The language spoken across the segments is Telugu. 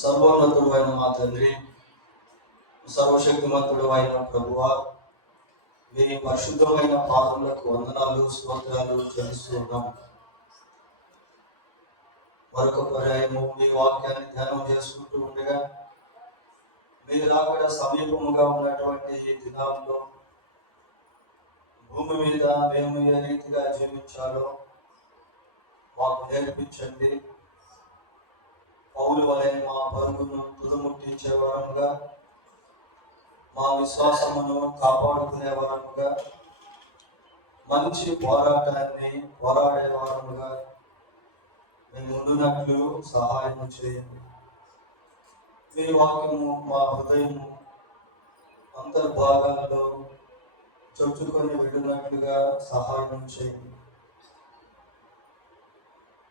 సర్వోన్నతుడు అయిన మా తండ్రి, సర్వశక్తిమంతుడు అయిన ప్రభువా, మీ పరిశుద్ధమైన పాదములకు వందనాలు స్తోత్రాలు చెల్లిస్తున్నాం. మరొక పర్యాయము మీ వాక్యాన్ని ధ్యానం చేసుకుంటూ ఉండగా మీరు అక్కడ సమీపముగా ఉన్నటువంటి ఈ దినాల్లో భూమి మీద మేము ఏ రీతిగా జీవించాలో మాకు నేర్పించండి. పౌలు వలె మా పరుగును తుదముట్టించే వారముగా, మా విశ్వాసమును కాపాడుకునే వారముగా, మంచి పోరాటాన్ని పోరాడే వారముగా మేము ఉండునట్లు సహాయం చేయండి. మీ వాక్యము మా హృదయము అంతర్భాగాల్లో చొచ్చుకొని వెళ్ళినట్లుగా సహాయం చేయండి.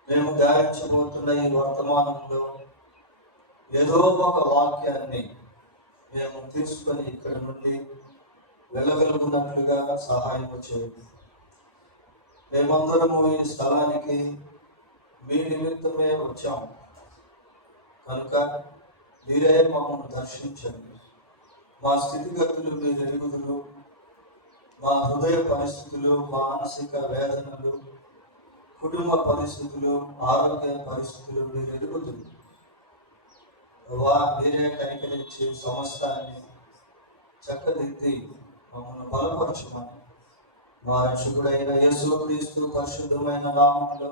మేము ధ్యానించబోతున్న ఈ వర్తమానంలో ఏదో ఒక వాక్యాన్ని మేము తీసుకొని ఇక్కడి నుండి వెళ్ళగలుగుతున్నట్లుగా సహాయం చేయండి. మేమందరము ఈ స్థలానికి మీ నిమిత్తమే వచ్చాము కనుక మీరే మమ్మల్ని దర్శించండి. మా స్థితిగతులు మీరు ఎరుగుదులు, మా హృదయ పరిస్థితులు, మానసిక వేదనలు, కుటుంబ పరిస్థితులు, ఆరోగ్య పరిస్థితులు మీరు ఎరుగుదులు. మీరే కనికరించి సమస్తాన్ని చక్కదిద్ది మమ్మల్ని బలపరచమని మా రక్షకుడైన యేసుక్రీస్తు పరిశుద్ధమైన నామములో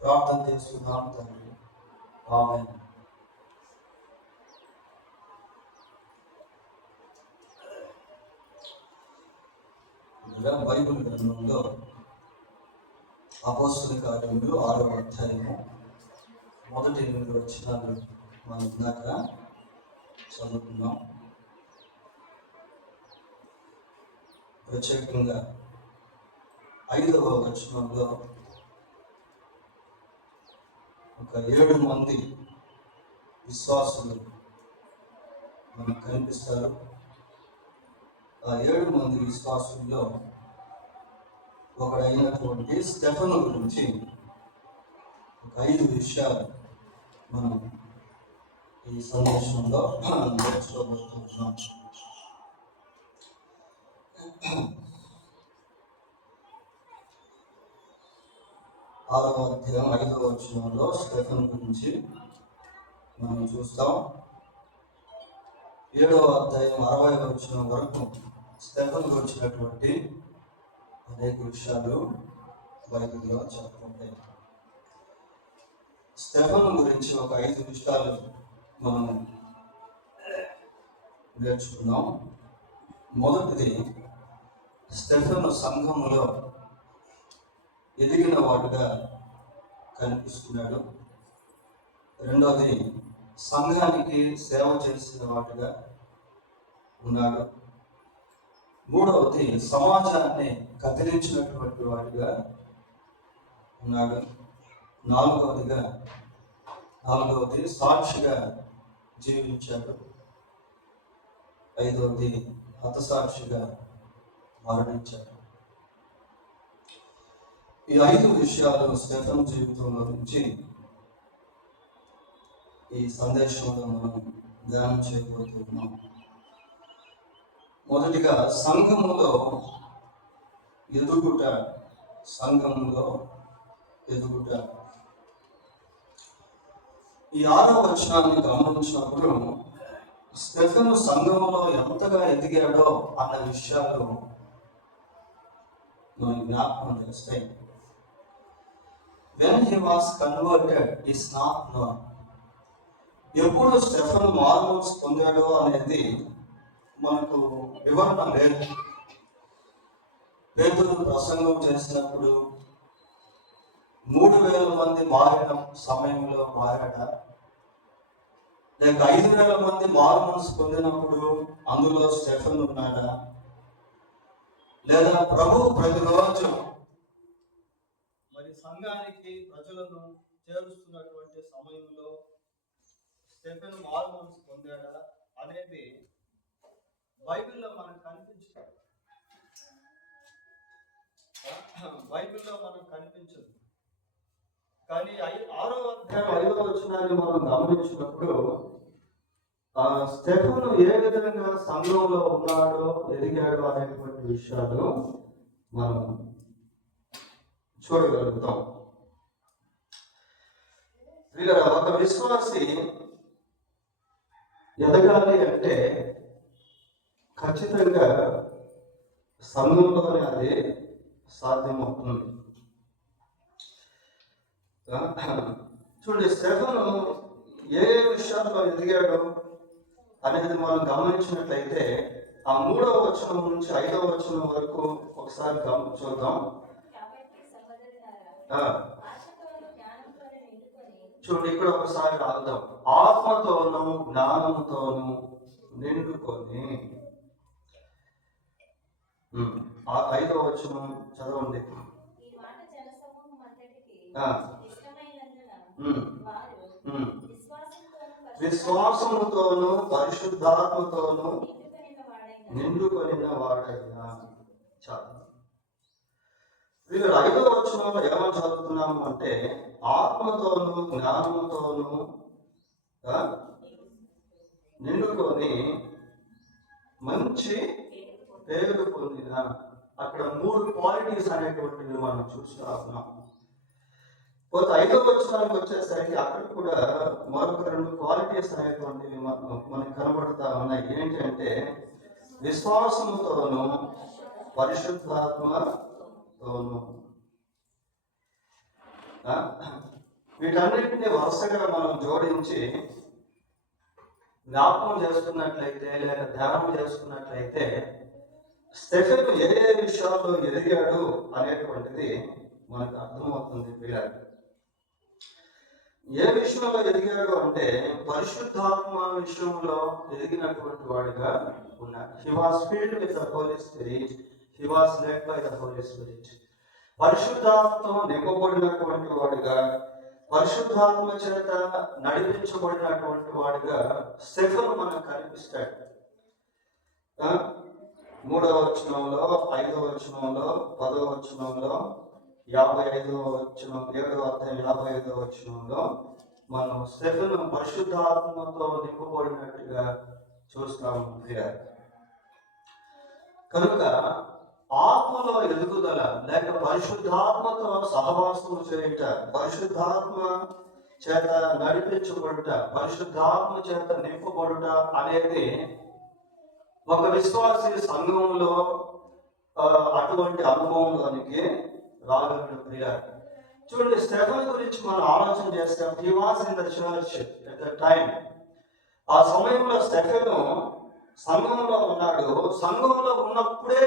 ప్రార్థన చేస్తున్నాం తండ్రి. ఆమేన్. బైబిల్ గ్రంథంలో అపోస్తల కార్యములు 6వ అధ్యాయము మొదటి 8 వచనాలు మనం ఇందాక చదువుకున్నాం. ప్రత్యేకంగా 5వ వచనంలో ఒక 7 మంది విశ్వాసులు మనకు కనిపిస్తారు. ఆ 7 మంది విశ్వాసుల్లో ఒకడైనటువంటి స్టెఫను గురించి ఒక 5 విషయాలు మనం ఈ సందేశంలో నేర్చుకోబోతున్నాం. 6వ అధ్యాయం 5వ వచనంలో స్టెఫను గురించి మనం చూస్తాం. 7వ అధ్యాయం 60వ వచనం వరకు స్టెఫను గురించినటువంటి అనేక విషయాలు బైబిల్లో చెప్పుకుంటాయి. స్టెఫను గురించి ఒక 5 విషయాలు మనం నేర్చుకున్నాం. మొదటిది, స్టెఫను సంఘములో ఎదిగిన వాడుగా కనిపిస్తున్నాడు. రెండవది, సంఘానికి సేవ చేసిన వాడుగా ఉన్నాడు. మూడవది, సమాజాన్ని కదిలించినటువంటి వాడిగా ఉన్నాడు. నాలుగవది సాక్షిగా జీవించాడు. 5వది, హతసాక్షిగా మరణించాడు. ఈ 5 విషయాలు స్టెఫను జీవితంలో నుంచి ఈ సందేశంలో మనం ధ్యానం చేయబోతున్నాం. మొదటిగా, సంఘములో ఎదుగుట. ఈ 6వ వచనాన్ని గమనించినప్పుడు స్టెఫను సంఘములో ఎంతగా ఎదిగాడో అన్న విషయాలు మనం జ్ఞాపకం చేస్తాయి. When he was converted is not known. ఎప్పుడు స్టెఫను మారుమనసు పొందాడో అనేది మనకు వివరణ లేదు. పేతురు ప్రసంగం చేసినప్పుడు 3000 మంది మారిన సమయంలో మారాడా, లేక 5000 మంది మారుమనసు పొందినప్పుడు అందులో స్టెఫను ఉన్నాడా, లేదా ప్రభు ప్రతిరోజు మరి సంఘానికి ప్రజలను చేరుస్తున్నటువంటి సమయంలో స్టెఫను మారుమనసు పొందాడా అనేది బైబిల్లో మనకు కనిపించదు. కానీ 6వ అధ్యాయం 5వ వచనాన్ని మనం గమనించినప్పుడు స్టెఫెను ఏ విధంగా సంఘంలో ఉన్నాడో ఎదిగాడో అనేటువంటి విషయాలు మనం చూడగలుగుతాం. ఒక విశ్వాసి ఎదగాలి అంటే ఖచ్చితంగా సంఘంలోనే అది సాధ్యమవుతుంది. చూడండి, స్టెఫెను ఏ విషయాల్లో ఎదిగాడు అనేది మనం గమనించినట్లయితే ఆ 3వ వచనం నుంచి 5వ వచనం వరకు ఒకసారి చూద్దాం. చూడండి, ఇక్కడ ఒకసారి రాద్దాం. ఆత్మతోనూ జ్ఞానంతోనూ నిండుకొని. 5వ వచనం చదవండి. విశ్వాసముతోనూ పరిశుద్ధాత్మతోనూ నిండుకొనిన వాడైనా. చాలు. వీళ్ళు 5వ వచనంలో ఏమని చదువుతున్నాము అంటే ఆత్మతోనూ జ్ఞానముతోనూ నిండుకొని మంచి పేరు పొందిన. అక్కడ 3 క్వాలిటీస్ అనేటువంటివి మనం చూస్తూ ఉన్నాం. పోతే 5వ వచనానికి వచ్చేసరికి అక్కడ కూడా మరొక 2 క్వాలిటీస్ అనేటువంటివి మనకు కనబడుతూ ఉన్నాయి. ఏంటంటే విశ్వాసముతోనూ పరిశుద్ధాత్మతోనూ. వీటన్నిటిని వరుసగా మనం జోడించి జ్ఞాపకం చేసుకున్నట్లయితే లేక ధ్యానం చేసుకున్నట్లయితే స్టెఫెను ఏ ఏ విషయాల్లో ఎదిగాడు అనేటువంటిది మనకు అర్థమవుతుంది. పిల్లలు ఏ విషయంలో ఎదిగాడు అంటే పరిశుద్ధాత్మ విషయంలో ఎదిగినటువంటి వాడిగా ఉన్నాడు. He was filled with the holy spirit, he was led by the holy spirit. పరిశుద్ధాత్మ నింపబడినటువంటి వాడిగా, పరిశుద్ధాత్మ చేత నడిపించబడినటువంటి వాడిగా స్టెఫెను మనకు కనిపిస్తాడు. 3వ వచనంలో, 5వ వచనంలో, 10వ వచనంలో, 55వ వచనం, 7వ అధ్యాయం 55వ వచనంలో మనం స్టెఫెను పరిశుద్ధాత్మతో నింపబడినట్టుగా చూస్తాము. కనుక ఆత్మలో ఎదుగుదల లేక పరిశుద్ధాత్మతో సహవాసము చేయుట, పరిశుద్ధాత్మ చేత నడిపించబడుట, పరిశుద్ధాత్మ చేత నింపబడుట అనేది ఒక విశ్వాసి సంఘంలో అటువంటి అనుభవంలోనికి రాగలడు. ప్రియారు చూడండి, స్టెఫెను గురించి మనం ఆలోచన చేస్తాం. He was in the church at the time. ఆ సమయంలో స్టెఫెను సంఘంలో ఉన్నాడు. సంఘంలో ఉన్నప్పుడే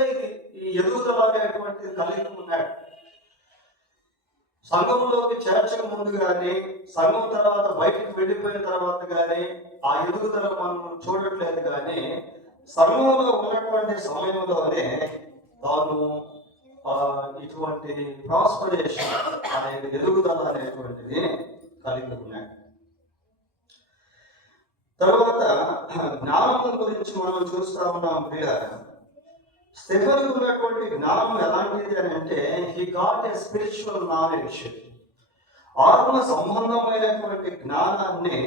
ఈ ఎదుగుదల అనేటువంటిది కలిగి ఉన్నాడు. సంఘంలోకి చేర్చక ముందు కానీ, సంఘం తర్వాత బయటికి వెళ్ళిపోయిన తర్వాత కానీ ఆ ఎదుగుదల మనం చూడట్లేదు. కానీ సంఘంలో ఉన్నటువంటి సమయంలోనే తాను ఇటువంటి ప్రాస్పరేషన్ అనేది, ఎదుగుదల అనేటువంటిది కలిగి ఉన్నాడు. తర్వాత జ్ఞానం గురించి మనం చూస్తా ఉన్నాం. స్టెఫెనుకు ఉన్నటువంటి జ్ఞానం ఎలాంటిది అని అంటే he got a spiritual knowledge. ఆత్మ సంబంధమైనటువంటి జ్ఞానాన్ని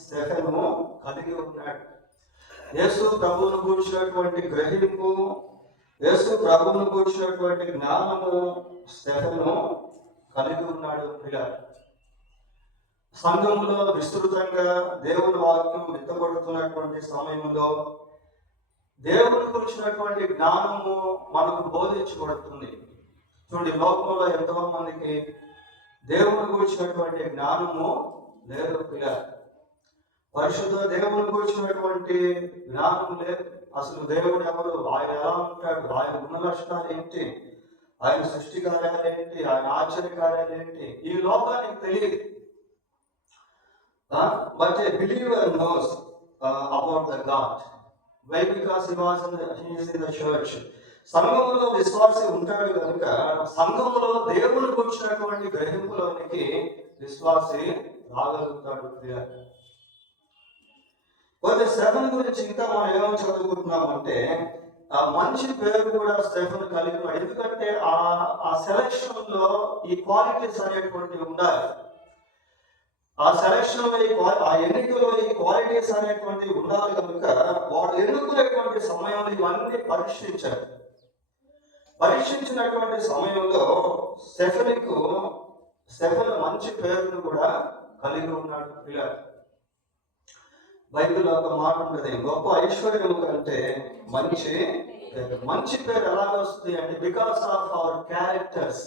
స్టెఫెను కలిగి ఉన్నాడు. యేసు ప్రభువును కూర్చున్నటువంటి గ్రహింపు, యేసు ప్రభువును కూర్చున్నటువంటి జ్ఞానము స్టెఫెను కలిగి ఉన్నాడు. సంఘంలో విస్తృతంగా దేవుని వాక్యం విత్తబడుతున్నటువంటి సమయంలో దేవుని గురించినటువంటి జ్ఞానము మనకు బోధించబడుతుంది. చూడండి, లోకంలో ఎంతో మందికి దేవుని గురించినటువంటి జ్ఞానము లేదు. పరిశుద్ధ దేవుని గురించినటువంటి జ్ఞానం లేదు. అసలు దేవుడు ఎవరు, ఆయన ఎలా ఉంటాడు, ఆయన గుణ లక్షణాలు ఏంటి, ఆయన సృష్టి కార్యాలు ఏంటి, ఆయన ఆశ్చర్య కార్యాలు ఏంటి, ఈ లోకానికి తెలియదు. But a believer knows about the God. Why? Because he is in the church. సంఘంలో విశ్వాసి ఉంటాడు కనుక సంఘంలో దేవుని గురించినటువంటి గ్రహింపులోనికి విశ్వాసి రాగలుగుతాడు. పోతే స్టెఫెను గురించి ఇంకా మనం ఏమో చదువుకుంటున్నామంటే మంచి పేరు కూడా స్టెఫెను కలిగి ఉన్నాడు. ఎందుకంటే ఆ సెలక్షన్ లో ఈ క్వాలిటీస్ అనేటువంటివి ఉండాలి. ఆ సెలక్షన్ లో ఆ ఎన్నికలో ఈ క్వాలిటీస్ అనేటువంటివి ఉండాలి కనుక వాడు ఎన్నుకునేటువంటి సమయంలో ఇవన్నీ పరీక్షించారు. పరీక్షించినటువంటి సమయంలో స్టెఫెను మంచి పేరును కూడా కలిగి ఉన్నాడు. ఇలా బైబిల్లో ఒక మాట ఉంటుంది, గొప్ప ఐశ్వర్యం కంటే మంచి పేరు ఎలా వస్తుంది అంటే బికాస్ ఆఫ్ అవర్ క్యారెక్టర్స్.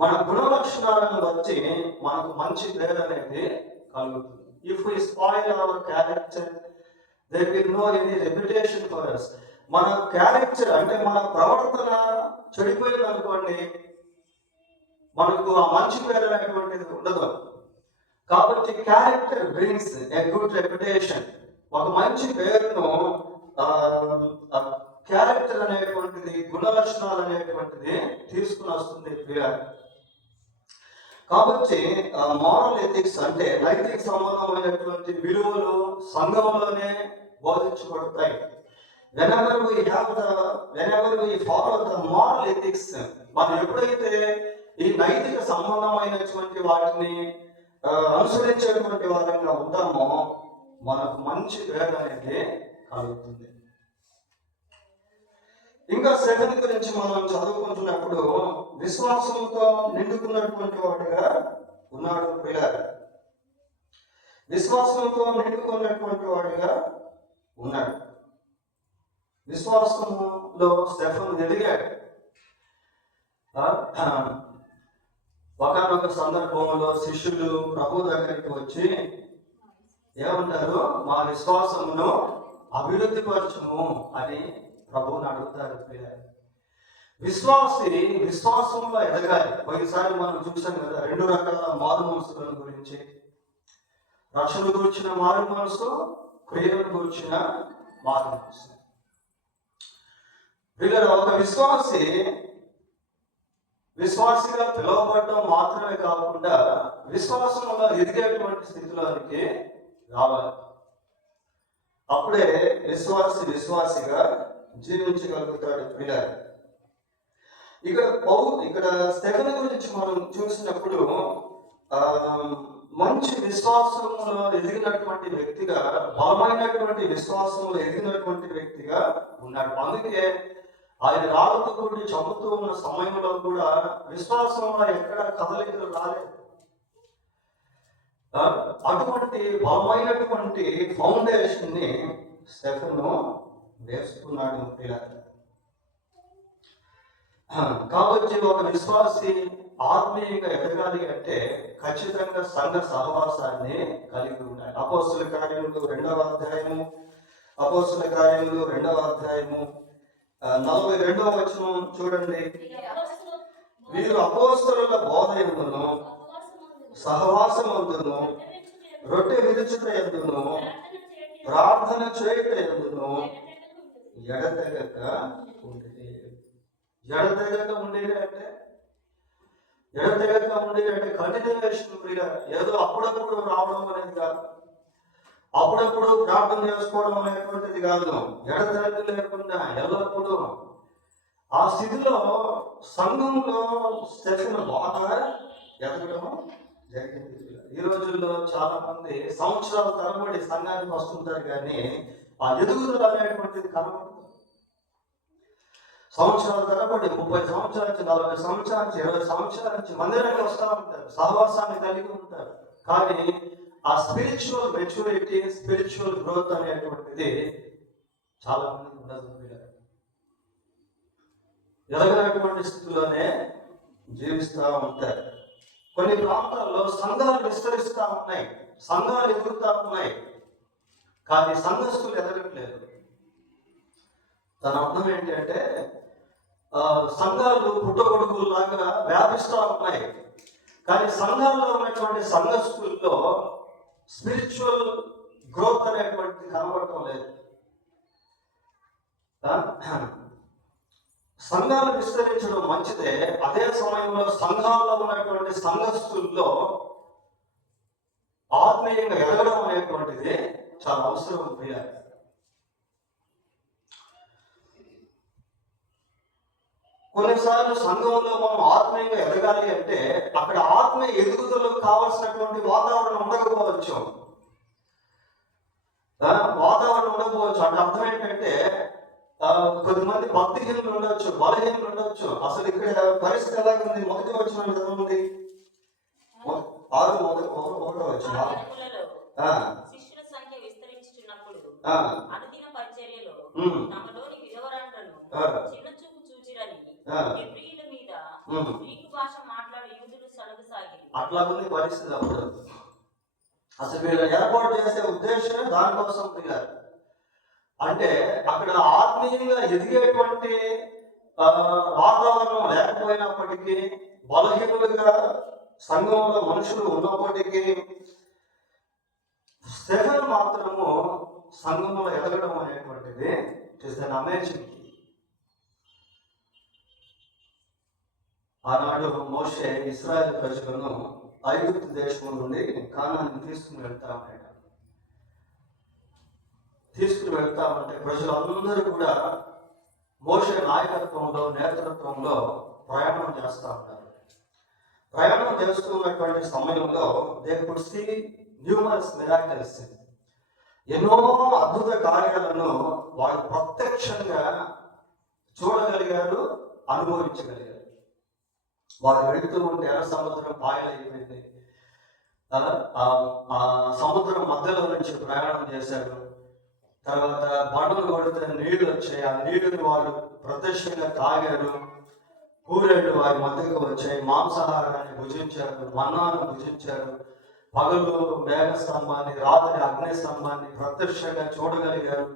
మన గుణ లక్షణాలను బట్టి మనకు మంచి పేరు అనేది కలుగుతుంది. If we spoil our character there will no any reputation for us. మన క్యారెక్టర్ అంటే మన ప్రవర్తన చెడిపోయింది అనుకోండి, మనకు ఆ మంచి పేరు అనేటువంటిది ఉండదు. కాబట్టి character brings a good reputation. ఒక మంచి పేరును క్యారెక్టర్ అనేటువంటిది, గుణ లక్షణాలు అనేటువంటిది తీసుకుని వస్తుంది. కాబట్టి మారల్ ఎథిక్స్ అంటే నైతిక సంబంధమైనటువంటి విలువలు సంఘంలోనే బోధించబడతాయి. whenever we follow the moral ethics, మనం ఎప్పుడైతే ఈ నైతిక సంబంధమైనటువంటి వాటిని అనుసరించేటువంటి వారంగా ఉంటామో మనకు మంచి పేరు అనేది కలుగుతుంది. ఇంకా సెకండ్ గురించి మనం చదువుకుంటున్నప్పుడు విశ్వాసంతో నిండుకున్నటువంటి వాడిగా ఉన్నాడు. పిల్లలు విశ్వాసంతో నిండుకున్నటువంటి వాడిగా ఉన్నాడు. విశ్వాసంలో స్టెఫెను ఎదిగాడు. ఒకనొక సందర్భంలో శిష్యులు ప్రభు దగ్గరికి వచ్చి ఏమంటారు, మా విశ్వాసమును అభివృద్ధి పరచుము అని ప్రభువుని అడుగుతారు. విశ్వాసంలో ఎదగాలి. ఒకసారి మనం చూసాం కదా 2 రకాల మారు మనసుల గురించి, రక్షణ గురించిన మారు మనసు, క్రియలను గురించిన మారు మనసు. ఒక విశ్వాసిగా పిలువబడటం మాత్రమే కాకుండా విశ్వాసంలో ఎదిగేటువంటి స్థితిలోనికి రావాలి. అప్పుడే విశ్వాసిగా జీవించగలుగుతాడు. పిల్లలు ఇక్కడ స్టెఫెను గురించి మనం చూసినప్పుడు మంచి విశ్వాసంలో ఎదిగినటువంటి వ్యక్తిగా, బలమైనటువంటి విశ్వాసంలో ఎదిగినటువంటి వ్యక్తిగా ఉన్నాడు. అందుకే ఆయన రాళ్ళతో కూడి చంపుతూ ఉన్న సమయంలో కూడా విశ్వాసంలో ఎక్కడ కదలికలు రాలేదు. అటువంటి బలమైనటువంటి ఫౌండేషన్ ని స్టెఫెను వేసుకున్నాడు. కాబట్టి ఒక విశ్వాసి ఆత్మీయంగా ఎదగాలి అంటే ఖచ్చితంగా సంఘ సహవాసాన్ని కలిగి ఉండాలి. అపోస్తుల కార్యములు 2వ అధ్యాయము 42వ వచనం చూడండి. వీరు అపోస్తలుల బోధ యందును సహవాసమందును రొట్టె విరుచుట యందును ప్రార్థన చేయుట యందును ఎడతెగక ఉండేది అంటే కంటిన్యూషన్. ఏదో అప్పుడప్పుడు రావడం అనేది కాదు, అప్పుడప్పుడు ప్రార్థన చేసుకోవడం అనేటువంటిది కాదు. ఎడతెగక లేకుండా ఎల్లప్పుడూ ఆ స్థితిలో సంఘంలో స్టెఫెను బాగా ఎదగడం జరిగింది. ఈ రోజుల్లో చాలా మంది సంవత్సరాల తరబడి సంఘానికి వస్తుంటారు, కానీ ఆ ఎదుగుదల అనేటువంటిది కనబడుతుంది. సంవత్సరాల తరబడి 30 సంవత్సరాల నుంచి 40 సంవత్సరాల నుంచి 20 సంవత్సరాల నుంచి మందిరానికి వస్తూ ఉంటారు, సహవాసాన్ని కలిగి ఉంటారు. కానీ ఆ స్పిరిచువల్ మెచ్యూరిటీ, స్పిరిచువల్ గ్రోత్ అనేటువంటిది చాలా మంది ఉండదు. ఎదగనటువంటి స్థితిలోనే జీవిస్తూ ఉంటారు. కొన్ని ప్రాంతాల్లో సంఘాలు విస్తరిస్తూ ఉన్నాయి, సంఘాలు ఎదుగుతూ ఉన్నాయి, కానీ సంఘస్థులు ఎదగట్లేదు. దాని అర్థం ఏంటంటే సంఘాలు పుట్టగొడుగులాగా వ్యాపిస్తూ ఉన్నాయి, కానీ సంఘాల్లో ఉన్నటువంటి సంఘస్థుల్లో స్పిరిచువల్ గ్రోత్ అనేటువంటిది కనబడటం లేదు. సంఘాలు విస్తరించడం మంచిదే, అదే సమయంలో సంఘాల్లో ఉన్నటువంటి సంఘస్థుల్లో ఆత్మీయంగా ఎదగడం అనేటువంటిది చాలా అవసరం. కొన్నిసార్లు సంఘంలో మనం ఆత్మీయంగా ఎదగాలి అంటే అక్కడ ఆత్మీయ ఎదుగుదలకు కావాల్సినటువంటి వాతావరణం ఉండకపోవచ్చు. వాతావరణం ఉండకపోవచ్చు అంటే అర్థం ఏంటంటే కొద్దిమంది భక్తిహీనులు ఉండొచ్చు, బలహీనులు ఉండొచ్చు. అసలు ఇక్కడ పరిస్థితి ఎలా ఉంది? మొదటి వచ్చిన కదా ఉంది 6:1 వచ్చిన శిష్యుల సంఖ్య విస్తరించుచున్నప్పుడు అనుదిన పరిచర్యలో తమలోని విధవరాండ్రను చిన్న చూపు చూచిరని హెబ్రీయుల మీద గ్రీకు భాష మాట్లాడే యూదులు సలుగసాగిరి. అట్లా ఉంది పరిస్థితి. అప్పుడు అసలు వీళ్ళు ఏర్పాటు చేసే ఉద్దేశమే దానికోసం పిల్లలు. అంటే అక్కడ ఆత్మీయంగా ఎదిగేటువంటి వాతావరణం లేకపోయినప్పటికీ, బలహీనులుగా సంఘంలో మనుషులు ఉన్నప్పటికీ, స్టెఫెన్ మాత్రము సంఘంలో ఎదగడం అనేటువంటిది ఇట్స్ అన్ అమేజింగ్. ఆనాడు మోషే ఇశ్రాయేలు ప్రజలను ఐగుప్తు దేశం నుండి కానానికి తీసుకుని వెళ్తా ఉంటే ప్రజలందరూ కూడా మోషే నాయకత్వంలో, నేతృత్వంలో ప్రయాణం చేస్తూ ఉంటారు. ప్రయాణం చేస్తున్నటువంటి సమయంలో they could see numerous miracles, ఎన్నో అద్భుత కార్యాలను వాళ్ళు ప్రత్యక్షంగా చూడగలిగారు, అనుభవించగలిగారు. వారు వెళుతూ ఉంటే ఎర్ర సముద్రం పాయలైపోయింది. సముద్రం మధ్యలో నుంచి ప్రయాణం చేశారు. తర్వాత బండలు కొడితే నీళ్లు వచ్చాయి. ఆ నీళ్ళని వాళ్ళు ప్రత్యక్షంగా తాగారు. కూరేళ్ళు వారి మధ్యకు వచ్చాయి. మాంసాహారాన్ని భుజించారు, మన్నాను భుజించారు. పగలు మేఘ స్తంభాన్ని, రాత్రి అగ్ని స్తంభాన్ని ప్రత్యక్షంగా చూడగలిగారు.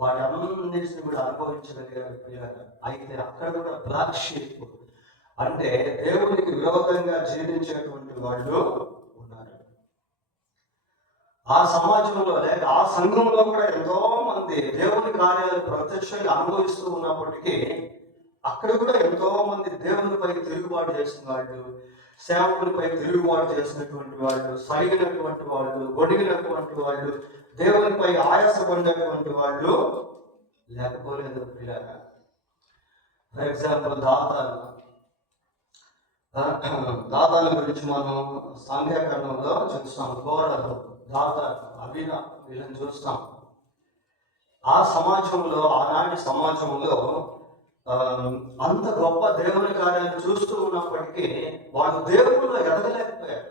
వాటి అన్నింటిని కూడా అనుభవించగలిగారు పిల్లలు. అయితే అక్కడ కూడా బ్లాక్ షీప్ అంటే దేవునికి విరోధంగా జీవించేటువంటి వాళ్ళు ఉన్నారు. ఆ సమాజంలో లేక ఆ సంఘంలో కూడా ఎంతో మంది దేవుని కార్యాలు ప్రత్యక్షంగా అనుభవిస్తూ ఉన్నప్పటికీ అక్కడ కూడా ఎంతో మంది దేవునిపై తిరుగుబాటు చేసిన వాళ్ళు, సేవకునిపై తిరుగుబాటు చేసినటువంటి వాళ్ళు, సరిగినటువంటి వాళ్ళు, గొడిగినటువంటి వాళ్ళు, దేవునిపై ఆయాసపడినటువంటి వాళ్ళు లేకపోలేదు పిల్లగా. ఫర్ ఎగ్జాంపుల్ దాతాల గురించి మనం సంఖ్యాకరణంలో చూస్తాం. కోరహు, దాతాలు, అభిన వీళ్ళని చూస్తాం. ఆ సమాజంలో, ఆనాటి సమాజంలో అంత గొప్ప దేవుని కార్యాలు చూస్తూ ఉన్నప్పటికీ వాళ్ళు దేవుళ్ళు ఎదగలేకపోయారు.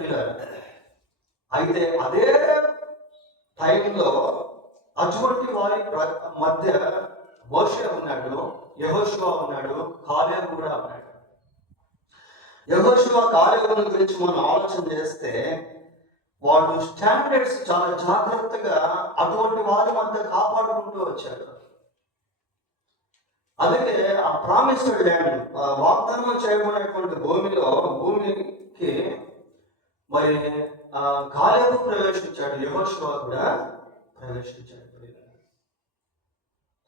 పిల్లలు. అయితే అదే టైంలో అటువంటి వారి మధ్య మోషే ఉన్నాడు, యెహోషువ ఉన్నాడు, కాలేబు కూడా ఉన్నాడు. యెహోషువ, కాలేబుల గురించి మనం ఆలోచన చేస్తే వాళ్ళు స్టాండర్డ్స్ చాలా జాగ్రత్తగా అటువంటి వారి మధ్య కాపాడుకుంటూ వచ్చారు. అలాగే ఆ ప్రామిస్డ్ ల్యాండ్, వాగ్దానం చేయబడినటువంటి భూమికి మరి కాలేబు ప్రవేశించాడు, యెహోషువ కూడా ప్రవేశించాడు.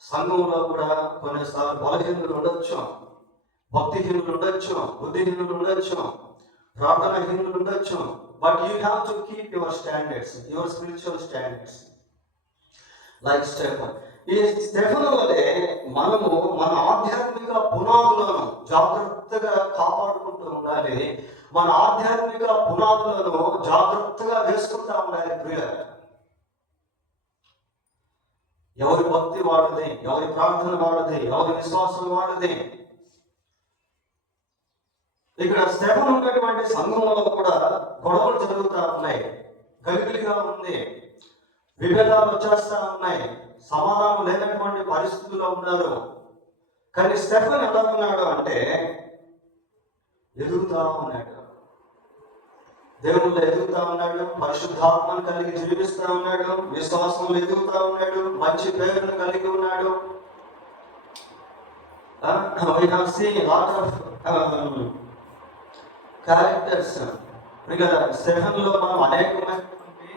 సంఘంలో కూడా కొన్నిసార్లు బలహీనులు ఉండొచ్చు, భక్తిహీనులు ఉండొచ్చు, బుద్ధిహీనులు ఉండొచ్చు, ప్రార్థనాహీనులు ఉండొచ్చు. But you have to keep your standards, your spiritual standards. Like Stephen. ఈ స్టెఫెన్ వల్లే మనము మన ఆధ్యాత్మిక పునాదులను జాగ్రత్తగా కాపాడుకుంటూ ఉండాలి. మన ఆధ్యాత్మిక పునాదులను జాగ్రత్తగా వేసుకుంటా ఉండాలి ప్రియులారా. ఎవరి భక్తి వాడది, ఎవరి ప్రార్థన వాడది, ఎవరి విశ్వాసం వాడది. ఇక్కడ స్టెఫెన్ ఉన్నటువంటి సంఘంలో కూడా గొడవలు జరుగుతూ ఉన్నాయి, గలిబిలిగా ఉంది, విభేదాలు వచ్చేస్తా ఉన్నాయి, సమాధానం లేనటువంటి పరిస్థితుల్లో ఉన్నారు. కానీ స్టెఫెన్ ఎలా ఉన్నాడు అంటే ఎదుగుతా ఉన్నాడు, దేవుళ్ళు ఎదుగుతా ఉన్నాడు, పరిశుద్ధాత్మను కలిగి జీవిస్తూ ఉన్నాడు, విశ్వాసంలో ఎదుగుతా ఉన్నాడు, మంచి పేరును కలిగి ఉన్నాడు. We have seen a lot of characters. స్టెఫెన్లో మనం అనేకమైనటువంటి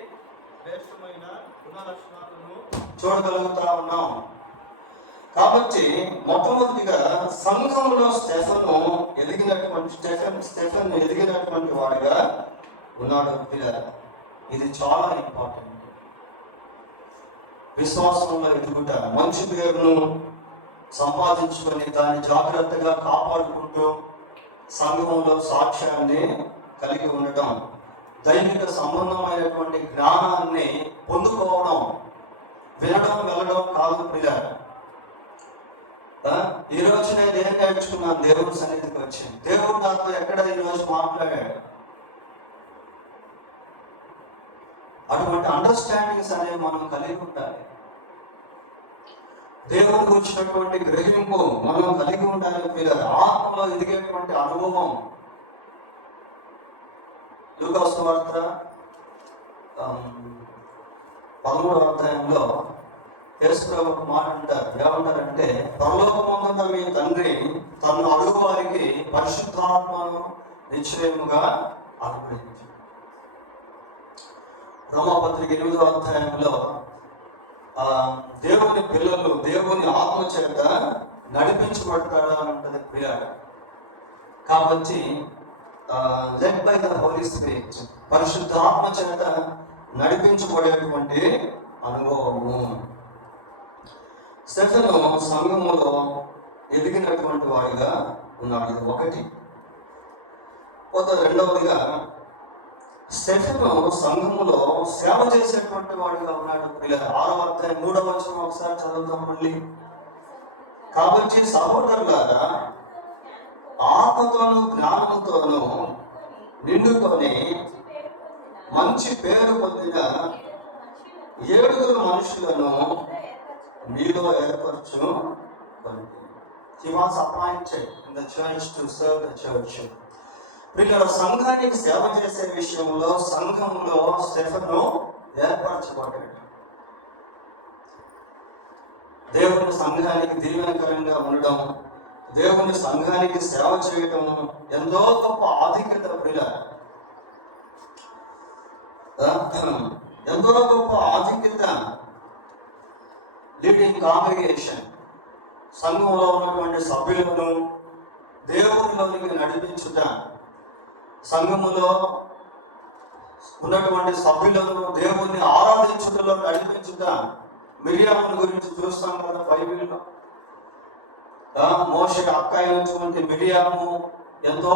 శ్రేష్టమైన గుణలక్షణాలను చూడగలుగుతా ఉన్నాం. కాబట్టి మొట్టమొదటిగా సంఘంలో స్టెఫెన్ ఎదిగినటువంటి వాడుగా ఉన్నాడు. ఇది చాలా ఇంపార్టెంట్. విశ్వాసంలో ఎదుగుట, మంచి పేరును సంపాదించుకొని దాన్ని జాగ్రత్తగా కాపాడుకుంటూ సంఘంలో సాక్ష్యాన్ని కలిగి ఉండటం, దైవిక సంబంధమైనటువంటి జ్ఞానాన్ని పొందుకోవడం, వినడం వెళ్ళడం కాదు పిల్లలు. ఈరోజు నేను ఏం నేర్చుకున్నాను? దేవుడి సన్నిధికి వచ్చి దేవుడు నాతో ఎక్కడ ఈరోజు మాట్లాడాడు, అటువంటి అండర్స్టాండింగ్స్ అనేవి మనం కలిగి ఉండాలి. దేవుడికి వచ్చినటువంటి గ్రహింపు మనం కలిగి ఉండాలి పిల్లలు. ఆత్మలో ఎదిగేటువంటి అనుభవం. లూకా సువార్త 13వ అధ్యాయంలో యేసు ప్రభు ఒక మాట అంటారు. ఏమంటారంటే, పరలోకమందున్న మీ తండ్రి తను అడుగు వారికి పరిశుద్ధాత్మను నిశ్చయముగా అనుగ్రహించారు. రోమాపత్రిక 8వ అధ్యాయంలో దేవుని పిల్లలు దేవుని ఆత్మ చేత నడిపించబడతారా అంటది ప్రియ. కాబట్టి led by the holy spirit, పరిశుద్ధ ఆత్మ చేత నడిపించబడేటువంటి అనుభవము. స్టెఫెను సంఘములో ఎదిగినటువంటి వాడిగా ఉన్నాడు. ఇది ఒకటి. రెండవదిగా స్టెఫెను సంఘములో సేవ చేసేటువంటి వాడిగా ఉన్నాడు. 6వ అధ్యాయం 3వ వచనం ఒకసారి చదువుతాం మళ్ళీ. కాబట్టి సహోదరులారా, ఆత్మతోనూ జ్ఞానంతోనూ నిండుకొని మంచి పేరు పొందిన 7 మనుషులను మీలో ఏర్పరచు. He was appointed in the church to serve the church. వీళ్ళ సంఘానికి సేవ చేసే విషయంలో సంఘంలో స్టెఫెను ఏర్పరచబడ్డాడు. దేవుని సంఘానికి దీవెనకరంగా ఉండడం, దేవుని సంఘానికి సేవ చేయడం ఎంతో గొప్ప ఆధిక్యత. ఎంతో గొప్ప ఆధిక్యత. లీడింగ్ కాంగ్రిగేషన్, సంఘంలో ఉన్నటువంటి సభ్యులను దేవునిలోనికి నడిపించుట, సంఘములో ఉన్నటువంటి సభ్యులను దేవుణ్ణి ఆరాధించుటలో నడిపించుట. మిరియాముల గురించి చూస్తాం కదా బైబిల్లో. మోషే అక్క అయినటువంటి మిరియాము ఎంతో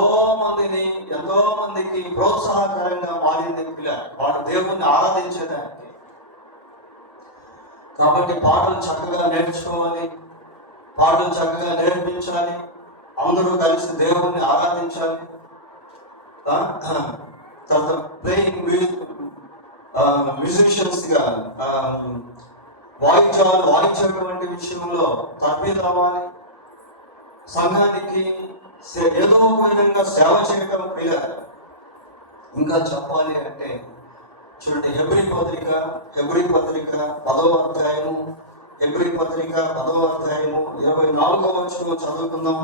మందికి ప్రోత్సాహకరంగా మారింది వాడు దేవుణ్ణి ఆరాధించేదానికి. కాబట్టి పాటలు చక్కగా నేర్చుకోవాలి, పాటలు చక్కగా నేర్పించాలి, అందరూ కలిసి దేవుణ్ణి ఆరాధించాలి. తర్వాత ప్లేయింగ్ మ్యూజిషియన్స్ గా వాయించేటువంటి విషయంలో తరబీదు అవ్వాలి. సంఘానికి ఏదో ఒక విధంగా సేవ చేయటం ప్రియ. ఇంకా చెప్పాలి అంటే చూడండి, హెబ్రీ పత్రిక 10వ అధ్యాయము, హెబ్రీ పత్రిక 10వ అధ్యాయము 24వ వచనం చదువుకుందాం.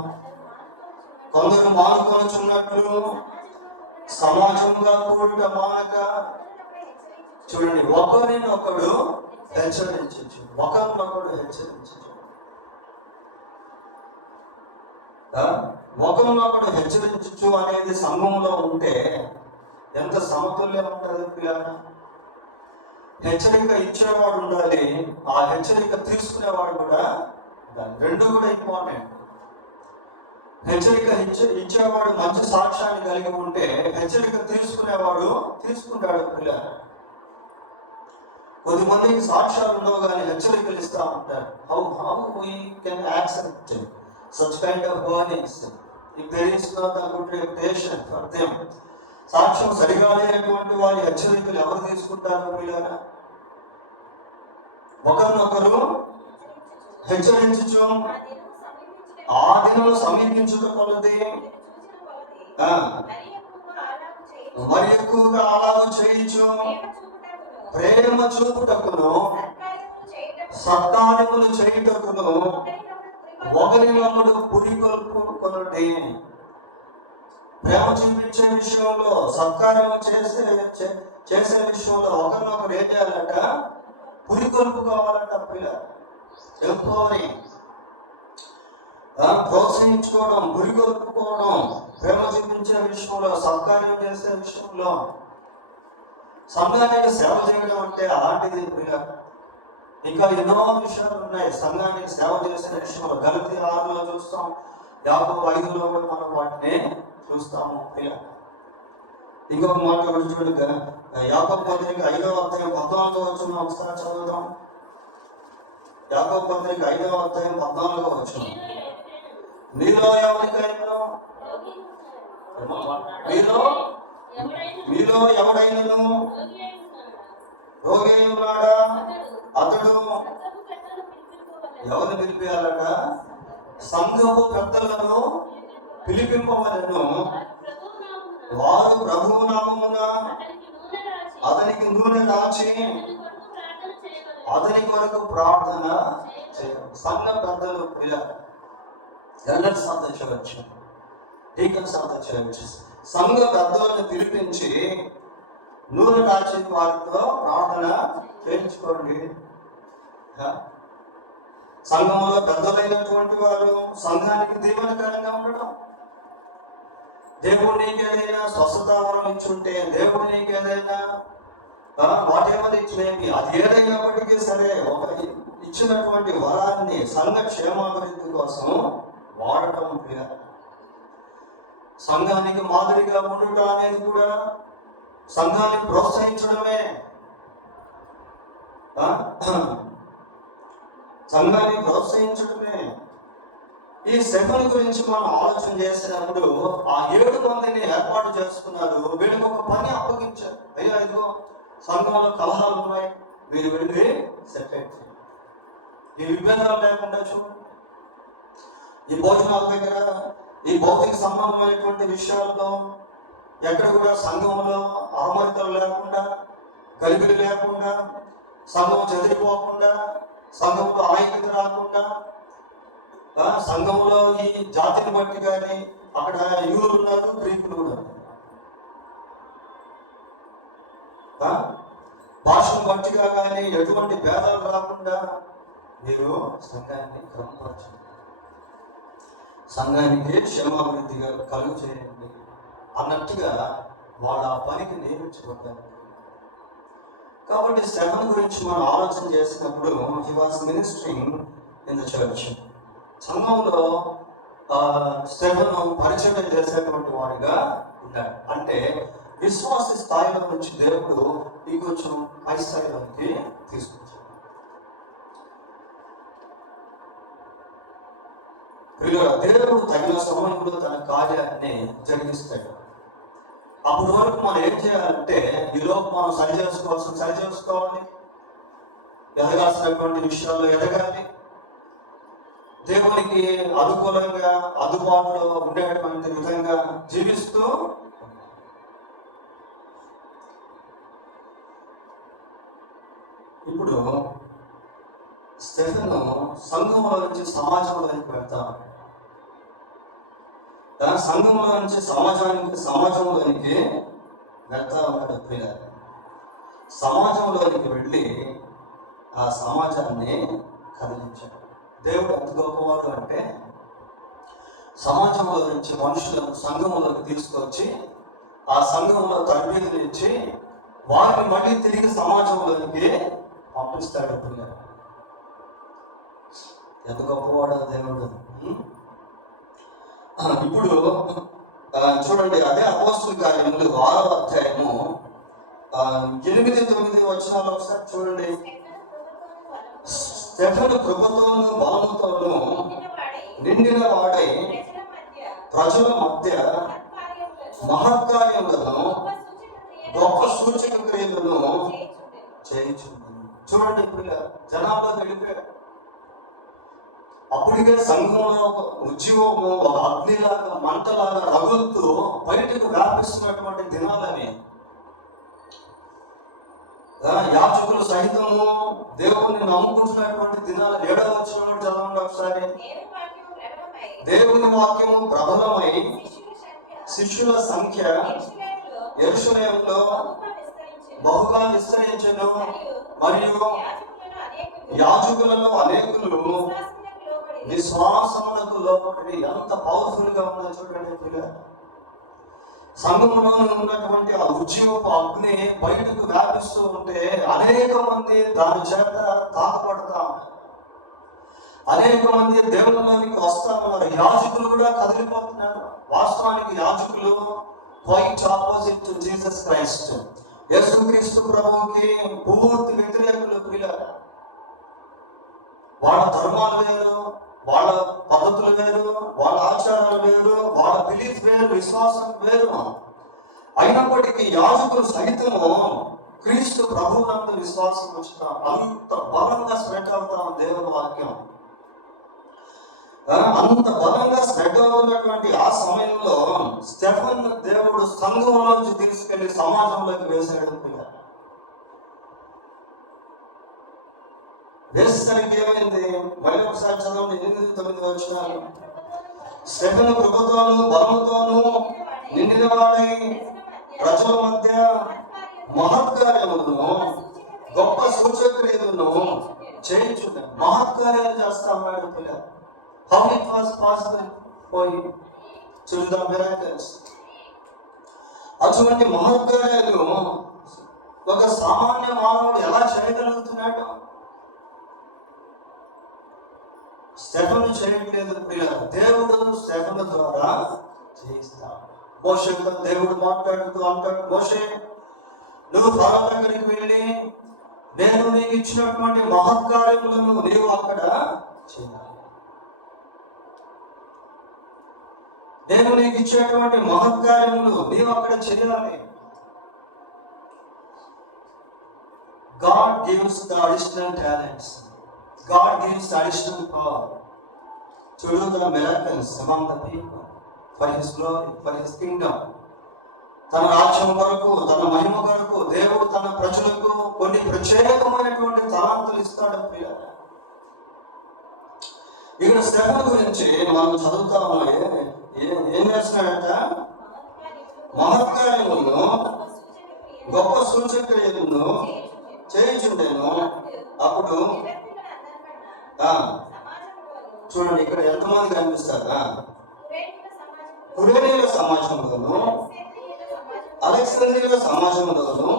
కొందరు మానుకొనుచున్నట్లు సమాజంగా కూడుట మానక. చూడండి, ఒకరినొకడు హెచ్చరించు. ఒకరినొకడు హెచ్చరించు అనేది సంఘంలో ఉంటే ఎంత సమతుల్యం ఉంటుంది పిల్లలు. హెచ్చరిక ఇచ్చేవాడు ఉండాలి, ఆ హెచ్చరిక తీసుకునేవాడు కూడా ఉండాలి. రెండు కూడా ఇంపార్టెంట్. హెచ్చరిక ఇచ్చేవాడు మంచి సాక్ష్యాన్ని కలిగి ఉంటే హెచ్చరిక తీసుకునేవాడు తీసుకుంటాడు పిల్లలు. కొద్దిమందికి సాక్ష్యాలు ఉండవు కానీ హెచ్చరికలు ఇస్తూ ఉంటారు. How we can accept such kind of warnings if there is not a good reputation for them? సాక్ష్యం సరిగా లేనటువంటి వారి హెచ్చరికలు ఎవరు తీసుకుంటారు పిల్లలు? ఒకరినొకరు హెచ్చరించు. ఆ దినం సమీపించుట కొలది మరి ఎక్కువగా అలాగూ చేయించు. ప్రేమ చూపుటకును సత్కార్యములు చేయుటకును ఒకరినొకడు పురికొల్పుకొనుడి. ప్రేమ చూపించే విషయంలో, సత్కార్యం చేసే విషయంలో ఒకరినొకరు ఏం చేయాలట? పురికొల్పుకోవాలట పిల్ల. ఎంపవరింగ్, ప్రోత్సహించుకోవడం, పురికొల్పుకోవడం, ప్రేమ చూపించే విషయంలో, సత్కార్యం చేసే విషయంలో. సంఘానికి సేవ చేయడం అంటే అలాంటిది పిల్ల. ఇంకా ఎన్నో విషయాలు ఉన్నాయి సంఘానికి సేవ చేసిన విషయంలో. గలతీ 6లో చూస్తాం, యాకోబు 5లో కూడా మనం వాటిని చూస్తాము. ఇంకొక మాట కూడా చూడగా యాకోబు పత్రిక 5వ అధ్యాయం 14వ వచనం ఒకసారి చదువుదాం. యాకోబు పత్రిక 5వ అధ్యాయం 14వ వచనం. మీలో ఎవరికైనా మీలో ఎవడైనను రోగి అయి ఉన్నాడా, అతడు ఎవరిని పిలిపియాలట? సంఘపు పెద్దలను పిలిపింపవలను. వారు ప్రభువు నామమున అతనికి నూనె రాచి అతని కొరకు ప్రార్థన చేయాలి. సంఘ పెద్దలు elders of the church, deacons of the church, సంఘ పెద్దలను పిలిపించి నూనె రాచి వారితో ప్రార్థన చేయించుకోండి. సంఘంలో పెద్దలైనటువంటి వారు సంఘానికి దీవెనకరంగా ఉండడం. దేవుడు నీకు ఏదైనా స్వస్థత వరం ఇచ్చుంటే, దేవుడు నీకు ఏదైనా వాటెవర్ ఇచ్చినేమి, అది ఏదైనప్పటికీ సరే ఒక ఇచ్చినటువంటి వరాన్ని సంఘ క్షేమాభివృద్ధి కోసం వాడటం. సంఘానికి మాదిరిగా ఉండుట అనేది కూడా సంఘాన్ని ప్రోత్సహించడమే. సంఘాన్ని ప్రోత్సహించడమే. ఈ సెకండ్ గురించి మనం ఆలోచన చేసినప్పుడు ఆ 7 మందిని ఏర్పాటు చేసుకున్నారు. వీళ్ళకి ఒక పని అప్పగించారు. అయ్యా ఇదిగో సంఘంలో కలహాలు ఉన్నాయి, మీరు వెళ్ళి సెటిల్ చేయండి. ఈ విభేదాలు లేకుండా చూడండి. ఈ భోజనాల దగ్గర ఈ భౌతిక సంబంధమైనటువంటి విషయాల్లో ఎక్కడ కూడా సంఘంలో అహమరితలు లేకుండా, గలిబిలి లేకుండా, సంఘం చెదిరిపోకుండా, సంఘంలో ఐక్యత రాకుండా, సంఘంలో ఈ జాతిని బట్టి కానీ అక్కడ యూదులు ఉన్నారు, గ్రీకులు ఉన్నారు, భాషను బట్టిగా కానీ ఎటువంటి భేదాలు రాకుండా మీరు సంఘాన్ని క్రమపరచండి, సంఘానికి క్షేమాభివృద్ధిగా కలుగు చేయండి అన్నట్టుగా వాళ్ళ ఆ పనికి నియమించబడ్డారు. కాబట్టి 7 గురించి మనం ఆలోచన చేసినప్పుడు he was ministering in the church. సంఘంలో 7 పరిచయం చేసేటువంటి వాడిగా ఉన్నాడు. అంటే విశ్వాస స్థాయిలో నుంచి దేవుడు ఇంకొంచెం పై స్థాయిలోకి తీసుకొచ్చాడు. దేవుడు తగిన సమయంలో తన కార్యాన్ని జరిగిస్తాడు. అప్పటి వరకు మనం ఏం చేయాలంటే ఈలోపు మనం సరి చేసుకోవాలి, ఎదగాల్సినటువంటి విషయాల్లో ఎదగాలి, దేవునికి అనుకూలంగా అందుబాటులో ఉండేటువంటి విధంగా జీవిస్తూ ఇప్పుడు స్టెఫెను సంఘంలో నుంచి సమాజంలోకి వెళ్తాం. సంఘంలో నుంచి సమాజంలోనికి వెళ్తా ఉన్నాడు. సమాజంలోనికి వెళ్ళి ఆ సమాజాన్ని కదిలించాడు. దేవుడు ఎంత గొప్పవాడు అంటే సమాజంలో నుంచి మనుషులను సంఘంలోకి తీసుకొచ్చి ఆ సంఘంలో తరబీదులు ఇచ్చి వారిని మళ్ళీ తిరిగి సమాజంలోనికి పంపిస్తాడు. ఎంత గొప్పవాడు దేవుడు. ఇప్పుడు చూడండి, అదే అపోస్తుల కార్యములు 6వ అధ్యాయము 8-9 వచనాలు ఒకసారి చూడండి. స్టెఫెను కృపతోను బలముతోను నిండిన వాడై ప్రజల మధ్య మహత్కార్యములను గొప్ప సూచక క్రియలను చేయించున్నాను. చూడండి, ఇప్పుడు జనాల్లోకి వెళ్ళిపోయాడు. అప్పటికే సంఘంలో ఒక ఉద్యోగము, ఒక అగ్నిలాగా మంటలాగా రగులుతూ బయటకు వ్యాపిస్తున్నటువంటి దినాలని యాజకులు సహితము దేవుని నమ్ముకుంటున్నటువంటి దినాలు 7వ వచనం చదవండి ఒకసారి. దేవుని వాక్యము ప్రబలమై శిష్యుల సంఖ్య యెరూషలేములో బహుగా విస్తరించెను, మరియు యాజకులలో అనేకులు విశ్వాసమునకు లోబడి. ఎంత పవర్ఫుల్ గా ఉందో చూడండి. సంఘంలో ఉన్నటువంటి ఆ ఉద్యోగ అగ్ని బయటకు వ్యాపిస్తూ ఉంటే అనేక మంది దాని చేత తాకపడతా ఉన్నారు. అనేక మంది దేవుళ్ళలోనికి వస్తా ఉన్నారు. యాజకులు కూడా కదిలిపోతున్నారు. వాస్తవానికి యాజకులు quite opposite to Jesus Christ. యేసుక్రీస్తు ప్రభువుకి పూర్తి వ్యతిరేకులు. పిల్లలు వాళ్ళ ధర్మాలు వేరు, వాళ్ళ పద్ధతులు వేరు, వాళ్ళ ఆచారాలు వేరు, వాళ్ళ బిలీఫ్ వేరు, విశ్వాసం వేరు. అయినప్పటికీ యాజకులు సహితము క్రీస్తు ప్రభువునందు విశ్వాసం ఉంచుతాం. అంత బలంగా స్ప్రెడ్ అవుతాం దేవుని వాక్యం. అంత బలంగా స్ప్రెడ్ అవుతున్నటువంటి ఆ సమయంలో స్టెఫన్ దేవుడు సంఘంలోంచి తీసుకెళ్లి సమాజంలోకి వేసాడు. వేసేసరికి ఏమైంది? మళ్ళీ ఒకసారి చదవండి, 8-9 వచనాలు. స్టెఫను కృపతోను బలముతోను నిండిన వాడై ప్రజల మధ్య మహత్కార్యములను గొప్ప సూచక్రియలను చేయించున్నాడు. మహత్కార్యాలు చేస్తా ఉన్నాడు. పిల్లలు how it was possible for him to do the miracles. అటువంటి మహత్కార్యాలు ఒక సామాన్య మానవుడు ఎలా చేయగలుగుతున్నాడు? స్టెఫను చేయట్లేదు. దేవుడు స్టెఫను ద్వారా చేయిస్తాడు. మోషేతో దేవుడు మాట్లాడుతూ అంటాడు, మోషే నువ్వు ఫరో దగ్గరికి వెళ్ళి నేను నీకు ఇచ్చినటువంటి మహత్కార్యములను నీవు అక్కడ చేయాలి. నేను నీకు ఇచ్చేటువంటి మహత్కార్యములు నీవు అక్కడ చేయాలి. God gives the additional talents. God gives additional power to do the miracles among the people for His glory, for His kingdom. తన రాజ్యం కొరకు, తన మహిమ కొరకు దేవుడు తన ప్రజలకు కొన్ని ప్రత్యేకమైనటువంటి తలాంతులు ఇస్తాడు. ఇక్కడ స్టెఫను గురించి మనం చదువుతా ఉన్నాయి. ఏం చేస్తున్నాడంట? మహత్కార్యములను గొప్ప సూచక్రియలను చేయించుండేను. అప్పుడు చూడండి, ఇక్కడ ఎంతమంది కనిపిస్తారా? కురేనీయుల సమాజంలోను, అలెగ్జాంద్రియా సమాజంలోను,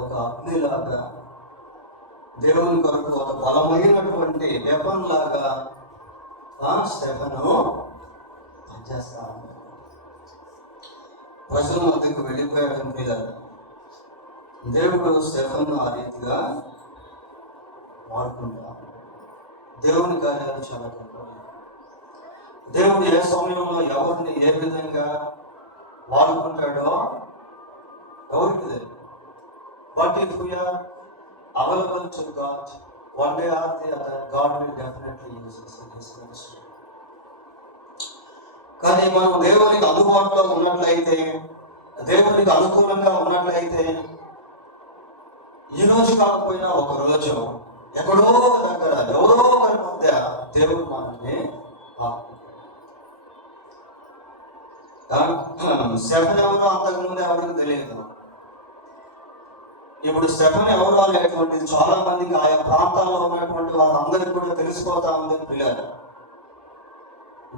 ఒక అగ్నిలాగా దేవుని కొరకు ఒక బలమైనటువంటి వెపన్ లాగా స్టెఫను పనిచేస్తా ప్రజల మధ్యకు వెళ్ళిపోయాడు. దేవుడు స్టెఫను ఆ రీతిగా వాడుకుంటా. దేవుని కార్యాలు చాలా గొప్ప. దేవుడు ఏ సమయంలో ఎవరిని ఏ విధంగా వాడుకుంటాడో ఎవరికి తెలియదు. But if we are available to God, one day or the other God will definitely use us in His ministry. కానీ మనం దేవునికి అందుబాటులో ఉన్నట్లయితే, దేవునికి అనుకూలంగా ఉన్నట్లయితే, ఈ రోజు కాకపోయినా ఒక రోజు ఎక్కడో దగ్గర ఎవరో ఒకరి మధ్య దేవుడు మనల్ని స్టెఫన్ ఎవరో అంతకుముందు ఎవరికి తెలియదు. ఇప్పుడు స్టెఫన్ ఎవరో అనేటువంటిది చాలా మందికి ఆయా ప్రాంతాల్లో ఉన్నటువంటి వారందరికీ కూడా తెలిసిపోతా ఉంది. పిల్లలు,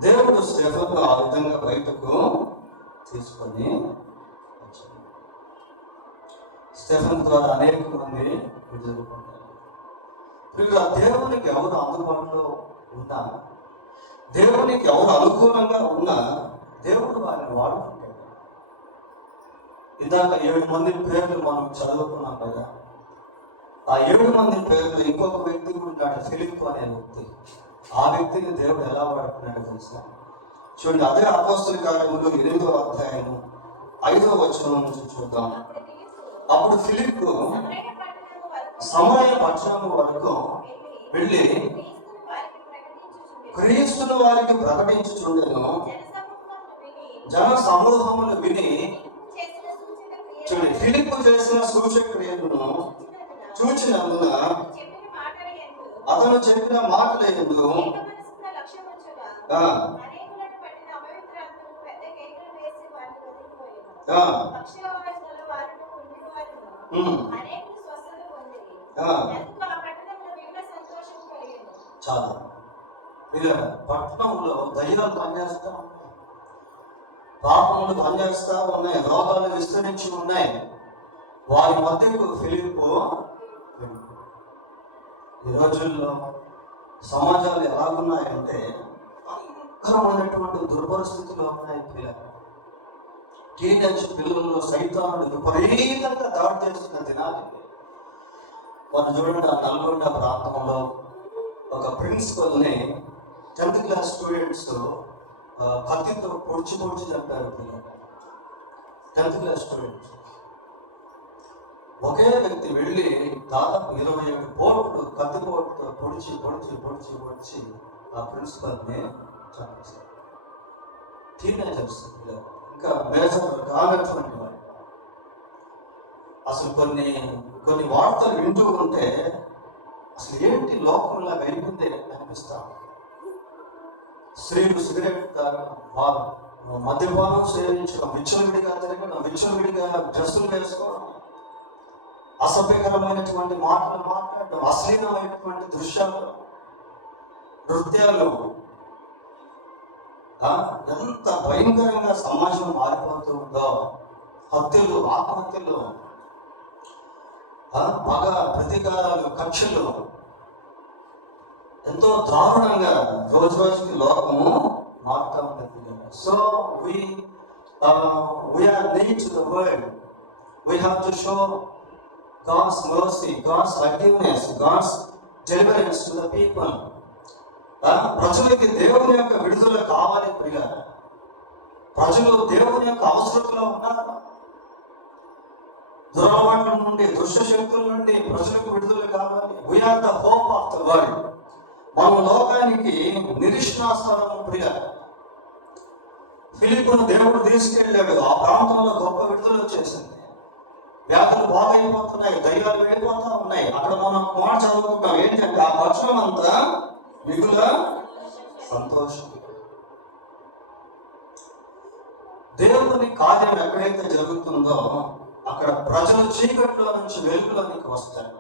దేవుడు స్టెఫన్ ఆ విధంగా బయటకు తీసుకొని వచ్చాడు. స్టెఫన్ ద్వారా అనేక మంది ఎదుర్కొంటారు. దేవునికి ఎవరు అందుబాటులో ఉన్నా, దేవునికి ఎవరు అనుకూలంగా ఉన్నా దేవుడు వారిని వాడుకుంటాడు. ఇందాక 7 మంది పేర్లు మనం చదువుకున్నాం కదా. ఆ 7 మంది పేర్లు ఇంకొక వ్యక్తి ఉంటాడు, ఫిలిప్ అనే వ్యక్తి. ఆ వ్యక్తిని దేవుడు ఎలా వాడుకున్నాడో తెలుసా? చూడండి, అదే అపోస్తల కార్యములు 8వ అధ్యాయం 5వ వచనం నుంచి చూద్దాం. అప్పుడు ఫిలిప్ సమరయ పట్టణం వరకు వెళ్ళి క్రీస్తును వారికి ప్రకటించుచుండెను. జన సమూహములు విని, చూడండి, ఫిలిప్ చేసిన సూచక్రియలను చూచినందున అతను చెప్పిన మాటలు పక్షవాయువుల వారిని కుంటివారును అనేకులు స్వస్థత పొందిరి. ఎందుకు ఆ పట్టణంలో మిగుల సంతోషం కలిగెను. చాలా ఇలా పట్టణంలో దయ్యాలు పనిచేస్తా ఉన్నాయి, పాపములు పనిచేస్తా ఉన్నాయి, రోగాలు విస్తరించి ఉన్నాయి. వారి మధ్యకు ఫిలిప్పు ఈ రోజుల్లో సమాజాలు ఎలాగున్నాయంటే భయంకరమైనటువంటి దుర్పరిస్థితులు ఉన్నాయి. పిల్లలు టీనేజ్ పిల్లల్లో సైతానుడు విపరీతంగా దాడి చేస్తున్న దినాలు మనం చూడండి. ఆ నల్గొండ ప్రాంతంలో ఒక ప్రిన్సిపల్ని 10th క్లాస్ స్టూడెంట్స్ కత్తితో పొడిచి చంపారు. పిల్లలు 10th క్లాస్ స్టూడెంట్స్ ఒకే వ్యక్తి వెళ్ళి దాదాపు 27 పోట్లు కత్తిపోటుతో పొడిచి ఆ ప్రిన్సిపల్ని చంపేశారు. టీనేజర్స్ ఇంకా మేజర్ కానటువంటి వారు. అసలు కొన్ని వార్తలు వింటూ ఉంటే అసలు ఏంటి లోకంలో అయిపోయింది అనిపిస్తాం. స్త్రీలు సిగరెట్ తాగడం, మద్యపానం సేవించడం, విచ్చలవిడిగా తిరగడం, విచ్చలవిడిగా డ్రెస్సులు వేసుకోవడం, అసభ్యకరమైనటువంటి మాటలు మాట్లాడడం, అశ్లీలమైనటువంటి దృశ్యాలు, నృత్యాలు, ఎంత భయంకరంగా సమాజం మారిపోతూ ఉందో. హత్యలు, ఆత్మహత్యలు, పగ, ప్రతీకారాలు, కక్షలు ఎంతో దారుణంగా రోజు రోజుకి లోకము మారుతా ఉంటుంది. So we are need to the world. We have to show God's mercy, God's forgiveness, God's deliverance to the people. ప్రజలకి దేవుని యొక్క విడుదల కావాలి. ప్రియ ప్రజలు దేవుని యొక్క అవసరంలో ఉన్నారు. దురలవాట్ల నుండి, దుష్ట శక్తుల నుండి ప్రజలకు విడుదల కావాలి. We are the hope of the world. మన లోకానికి నిరీక్షణాస్థానం. ప్రియ ఫిలిప్పును దేవుడు తీసుకెళ్ళాడు. ఆ ప్రాంతంలో గొప్ప విడుదల వచ్చేసింది. వ్యాధులు బాగైపోతున్నాయి, దయ్యాలు వెళ్ళిపోతా ఉన్నాయి. అక్కడ మనం మాట చదువుకుంటాం ఏంటంటే ఆ పక్షం అంతా మిగుల సంతోషం. దేవుని కార్యం ఎక్కడైతే జరుగుతుందో అక్కడ ప్రజలు చీకట్లో నుంచి వెలుగులోనికి వస్తారు,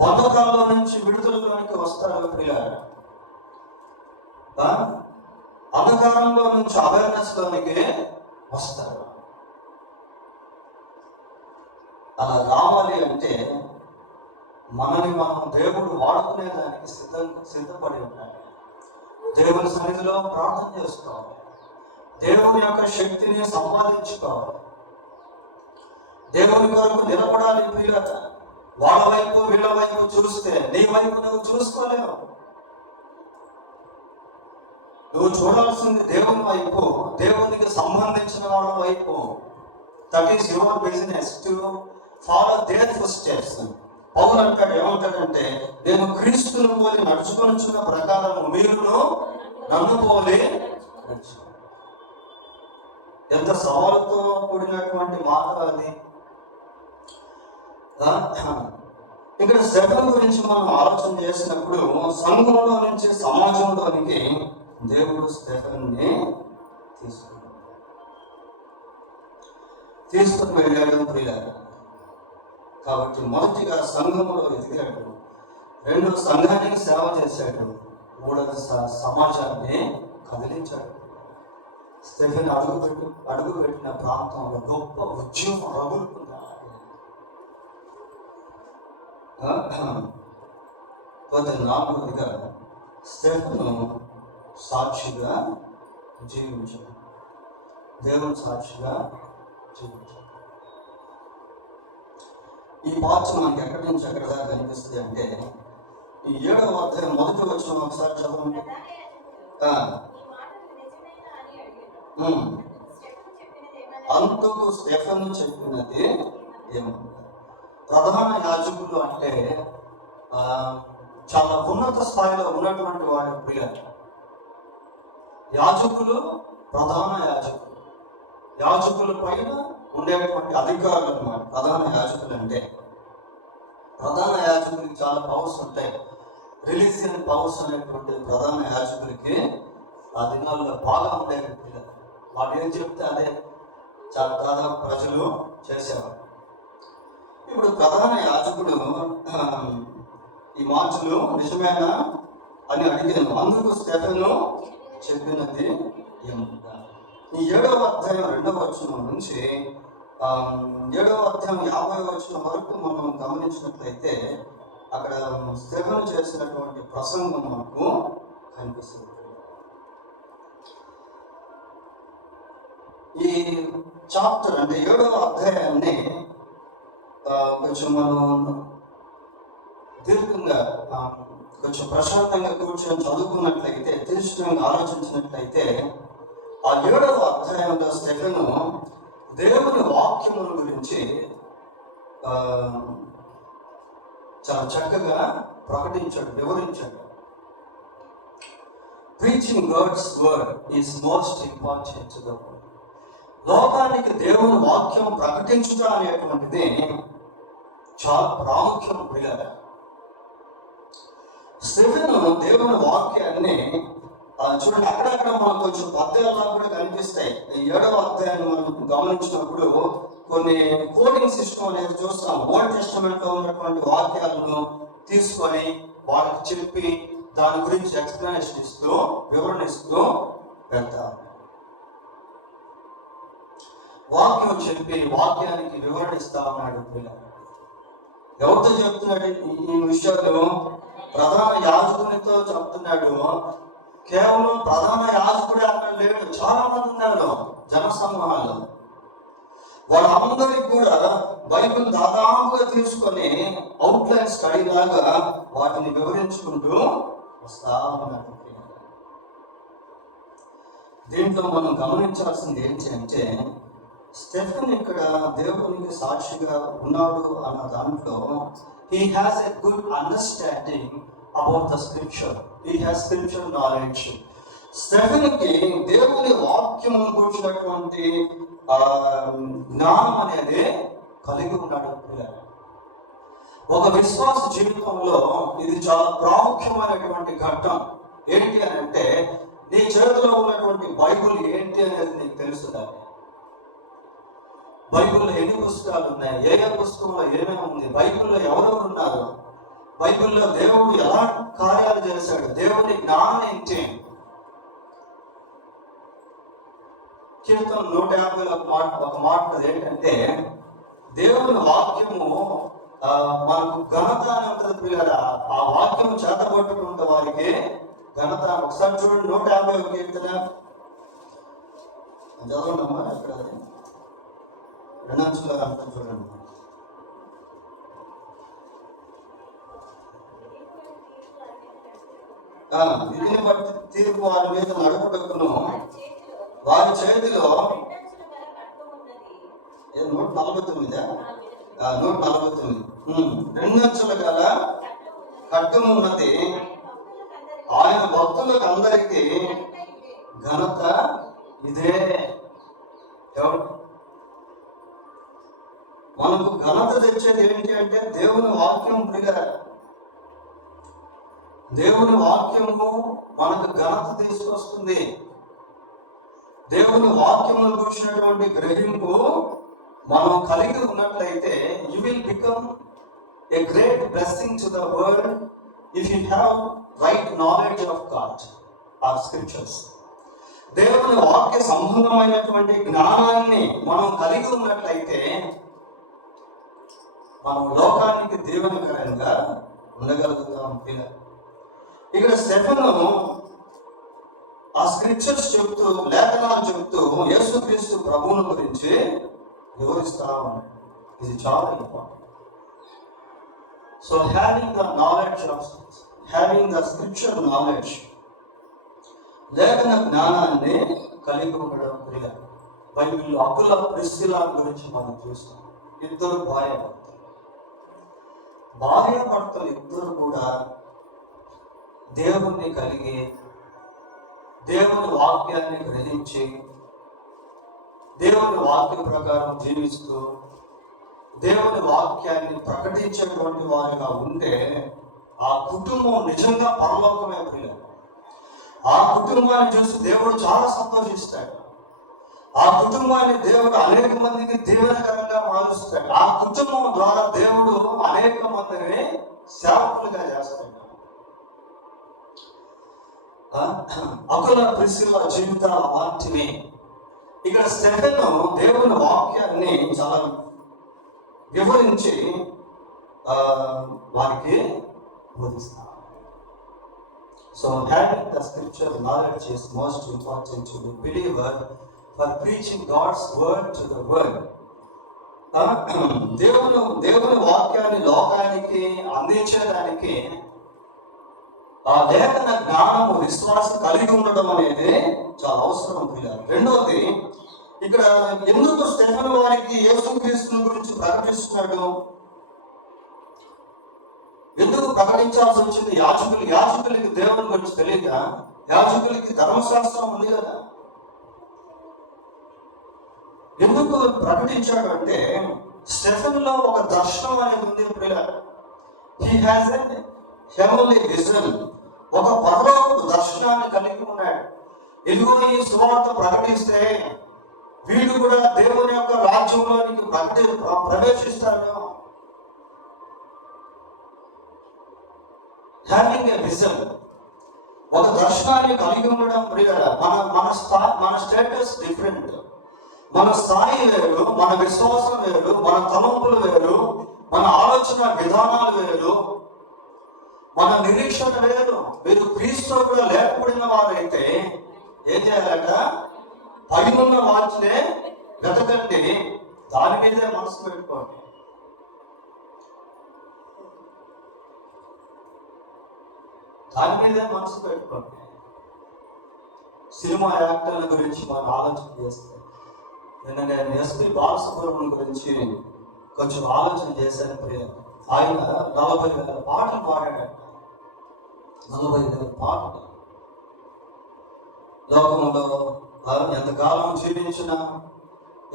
బంధకాల్లో నుంచి విడుదలలోనికి వస్తారు. ప్రియులారా, అంధకారంలో నుంచి అవేర్నెస్ లోనికి వస్తారు. అలా రావాలి అంటే మనని మనం దేవుడు వాడుకునే దానికి సిద్ధపడి ఉండాలి. దేవుని సన్నిధిలో ప్రార్థన చేసుకోవాలి. దేవుని యొక్క శక్తిని సంపాదించుకోవాలి. దేవుని కొరకు నిలబడాలి. ప్రియులారా, వాళ్ళ వైపు వీళ్ళ వైపు చూస్తే నీ వైపు నువ్వు చూసుకోలేవు. నువ్వు చూడాల్సింది దేవుని వైపు, దేవునికి సంబంధించిన వాళ్ళ వైపు. That is your business to follow their footsteps. Paul అంటాడు, ఏమంటాడంటే నేను క్రీస్తును పోలి నడుచుకొనిచున్న ప్రకారం మీరును నన్ను పోలి నడుచు. ఎంత సవాలుతో కూడినటువంటి మాట అది. ఇక్కడ శకలం గురించి మనం ఆలోచన చేసినప్పుడు సంఘంలో నుంచి సమాజంలోనికి దేవుడు శకలాన్ని తీసుకుని వెళ్ళాడు. ప్రియులారా, కాబట్టి మొదటిగా సంఘంలో ఎదిగాడు, రెండో సంఘానికి సేవ చేశాడు, మూడవ సమాజాన్ని కదిలించాడు. స్టెఫెన్ అడుగుపెట్టిన ప్రాంతంలో గొప్ప ఉద్యమం రగులుకున్నాడు. నాలుగోదిగా స్టెఫెను సాక్షిగా జీవించాడు, దేవుని సాక్షిగా జీవించాడు. ఈ పార్ట్ మనకి ఎక్కడి నుంచి ఎక్కడి దాకా కనిపిస్తుంది అంటే ఈ 7వ అధ్యాయం మొదటి వచనం ఒకసారి చదవండి. అందుకు స్టెఫెను చెప్పినది ఏమన్నా, ప్రధాన యాజకులు అంటే చాలా ఉన్నత స్థాయిలో ఉన్నటువంటి వాడి ప్రియులు. యాజకులు, ప్రధాన యాజకులు, యాజకుల పైన ఉండేటువంటి అధికారులు అన్నమాట ప్రధాన యాజకులు అంటే. ప్రధాన యాజకులకి చాలా పవర్స్ ఉంటాయి. రిలీజియన్ పవర్స్ అనేటువంటి ప్రధాన యాజకులకి ఆ దినాల్లో బాగా ఉండేవి. వాళ్ళు ఏం చెప్తే అదే చాలా దాదాపు ప్రజలు చేసేవారు. ఇప్పుడు ప్రధాన యాజకుడు ఈ మాటలు నిజమేనా అని అడిగాను. అందుకు స్టెఫెను చెప్పినది ఏమన్నా, ఈ 7వ అధ్యాయం 2వ వచనం నుంచి 7వ అధ్యాయం 50వ వచనం వరకు మనం గమనించినట్లయితే అక్కడ స్టెఫెను చేసినటువంటి ప్రసంగం మనకు కనిపిస్తుంది. ఈ చాప్టర్ అంటే 7వ అధ్యాయాన్ని కొంచెం మనం దీర్ఘంగా కొంచెం ప్రశాంతంగా కూర్చొని చదువుకున్నట్లయితే, తీర్చడంగా ఆలోచించినట్లయితే ఆ 7వ అధ్యాయంలో స్టెఫెను దేవుని వాక్యముల గురించి చాలా చక్కగా ప్రకటించాడు, వివరించాడు. Preaching God's word is most important to the world. లోకానికి దేవుని వాక్యం ప్రకటించడం అనేటువంటిది చాలా ప్రాముఖ్యం. ప్రియులారా, స్టెఫెను దేవుని వాక్యాన్ని చూడండి, అక్కడక్కడ మనకు కొంచెం పద్యాలు కూడా కనిపిస్తాయి. 7వ అధ్యాయాన్ని మనం గమనించినప్పుడు కొన్ని కోడింగ్ సిస్టమ్ అనేది చూస్తాం. ఓల్డ్ టెస్టమెంట్ లో ఉన్నటువంటి వాక్యాలను తీసుకొని వాళ్ళకి చెప్పి దాని గురించి ఎక్స్ప్లెనేషన్ ఇస్తూ, వివరణ ఇస్తూ వెళ్తాం. వాక్యం చెప్పి వాక్యానికి వివరణ ఇస్తా ఉన్నాడు. ఎవరితో చెప్తున్నాడు ఈ విషయాలు? ప్రధాన యాజకునితో చెప్తున్నాడు. కేవలం ప్రధాన యాజకుడే అక్కడ లేడు, చాలా మంది ఉన్నారు జన సమూహాలు. వాళ్ళందరికీ కూడా బైబిల్ దాదాపుగా తీసుకొని అవుట్లైన్ స్టడీ లాగా వాటిని వివరించుకుంటూ వస్తా ఉన్నాడు. దీంట్లో మనం గమనించాల్సింది ఏంటి అంటే, స్టెఫెన్ ఇక్కడ దేవునికి సాక్షిగా ఉన్నాడు అన్న దాంట్లో he has a good understanding about the scripture. He has scripture knowledge. స్టెఫెన్కి దేవుని వాక్యం కూర్చున్నటువంటి జ్ఞానం అనేది కలిగి ఉన్నాడు. ఒక విశ్వాస జీవితంలో ఇది చాలా ప్రాముఖ్యమైనటువంటి ఘట్టం. ఏంటి అని అంటే, నీ చేతిలో ఉన్నటువంటి బైబిల్ ఏంటి అనేది నీకు తెలుస్తుంది. బైబిల్లో ఎన్ని పుస్తకాలు ఉన్నాయి, ఏ పుస్తకంలో ఏమేమి ఉంది, బైబిల్లో ఎవరెవరు ఉన్నారు, బైబిల్లో దేవుడు ఎలా కార్యాలు చేశాడు, దేవుని జ్ఞానం ఏంటి. కీర్తన 150 ఒక మాట ఏంటంటే, దేవుని వాక్యము మనకు ఘనత అని ఉంటుంది. పిల్లరా, ఆ వాక్యము చేతబట్టుకున్న వారికి ఘనత. ఒకసారి చూడండి 150 కీర్తన చదవండమ్మా. ఎక్కడ 2 అంచుల అర్థం చూడండి. విధిని బట్టి తీర్పు వారి మీద నడుపుటకును వారి చేతిలో 149 2 అంచుల గల ఖడ్గము ఉన్నది. ఆయన భక్తులకు అందరికీ ఘనత ఇదే. మనకు ఘనత తెచ్చేది ఏంటి అంటే దేవుని వాక్యం. దేవుని వాక్యము మనకు ఘనత తీసుకొస్తుంది. దేవుని వాక్యమును కూర్చున్నటువంటి గ్రహింపు మనం కలిగి ఉన్నట్లయితే you will become a great blessing to the world if you have right knowledge of God or scriptures. దేవుని వాక్య సంబంధమైనటువంటి జ్ఞానాన్ని మనం కలిగి ఉన్నట్లయితే మనం లోకానికి దీవెనకరంగా ఉండగలుగుతాం. ఇక్కడ స్టెఫెను ఆ స్క్రిప్చర్స్ చెబుతూ, లేఖనాలు చెబుతూ యేసుక్రీస్తు ప్రభువుని గురించి వివరిస్తా ఉన్నాడు. ఇది చాలా important. So having the knowledge of having the scripture knowledge, లేఖన జ్ఞానాన్ని కలిగి ఉండడం. బైబిల్లో అకుల ప్రిస్కిల గురించి మనం చూస్తాం. ఇద్దరు భార్యాభర్తలు ఇద్దరు కూడా దేవుణ్ణి కలిగి, దేవుని వాక్యాన్ని గ్రహించి, దేవుని వాక్య ప్రకారం జీవిస్తూ, దేవుని వాక్యాన్ని ప్రకటించేటువంటి వారిగా ఉంటే ఆ కుటుంబం నిజంగా పరలోకమే. ప్రియ, ఆ కుటుంబాన్ని చూసి దేవుడు చాలా సంతోషిస్తాడు. ఆ కుటుంబాన్ని దేవుడు అనేక మందికి దీవెనకరంగా మారుస్తాడు. ఆ కుటుంబం ద్వారా దేవుడు అనేక మందిని సేవకులుగా చేస్తాడు. అకుల ప్రిస్కిల్ల జీవితాల వాటిని ఇక్కడ స్టెఫెన్ దేవుని వాక్యాన్ని చాలా వివరించి వారికి బోధిస్తారు. So having the scripture knowledge is most important to the believer for preaching God's word to the world. దేవుని వాక్యాన్ని లోకానికి అందించడానికి ఆ లేఖన జ్ఞానము విశ్వాసం కలిగి ఉండడం అనేది చాలా అవసరం. రెండవది, ఇక్కడ ఎందుకు స్టెఫెన్ వారికి యేసుక్రీస్తుని గురించి ప్రకటిస్తున్నాడు, ఎందుకు ప్రకటించాల్సి వచ్చింది? యాజకులకి దేవుని గురించి తెలియక, యాజకులకి ధర్మశాస్త్రం ఉంది కదా, ఎందుకు ప్రకటించాడు అంటే స్టెఫెన్ లో ఒక దర్శనం అనేది ఉంది. He has N heavenly vision, ఒక పరలోకపు దర్శనాన్ని కలిగి ఉన్నాడు. ఇదిగో ఈ సువార్త ప్రకటిస్తే వీడు కూడా దేవుని యొక్క రాజ్యంలోనికి ప్రవేశిస్తాడు. హ్యావింగ్ ఎ విజన్, ఒక దర్శనాన్ని కలిగి ఉండడం. మన స్టేటస్ డిఫరెంట్, మన స్థాయి వేరు, మన విశ్వాసం వేరు, మన తలంపులు వేరు, మన ఆలోచన విధానాలు వేరు, మన నిరీక్షణ వేరు. మీరు క్రీస్తు కూడా లేకపోయిన వారైతే ఏం చేయాలట? పైనున్న వాటినే వెతకండి, దాని మీదే మనసు పెట్టుకోండి. దాని మీదే మనసు పెట్టుకోండి. సినిమా యాక్టర్ల గురించి మనం ఆలోచన చేస్తే, నేను ఎస్పి బాలసుబ్రహ్మణ్యం గురించి కొంచెం ఆలోచన చేశాను. ఆయన 40,000 పాటలు పాడాడు. 40,000 పాటలు. లోకంలో ఎంతకాలం జీవించిన,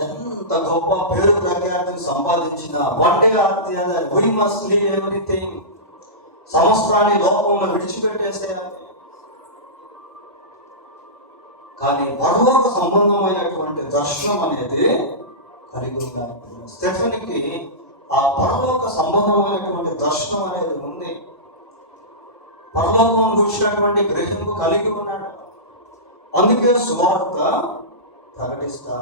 ఎంత గొప్ప పేరు ప్రఖ్యాతిని సంపాదించిన, ఎవ్రీథింగ్, సంవత్సరాన్ని లోకంలో విడిచిపెట్టేసేయాలి. కానీ పరలోక సంబంధమైనటువంటి దర్శనం అనేది కలిగి ఉండాలి. స్టెఫెన్కి ఆ పరలోక సంబంధమైనటువంటి దర్శనం అనేది ఉంది. పరలోకం గురించినటువంటి గ్రహింపు కలిగి ఉన్నాడు. అందుకే సువార్త ప్రకటిస్తా,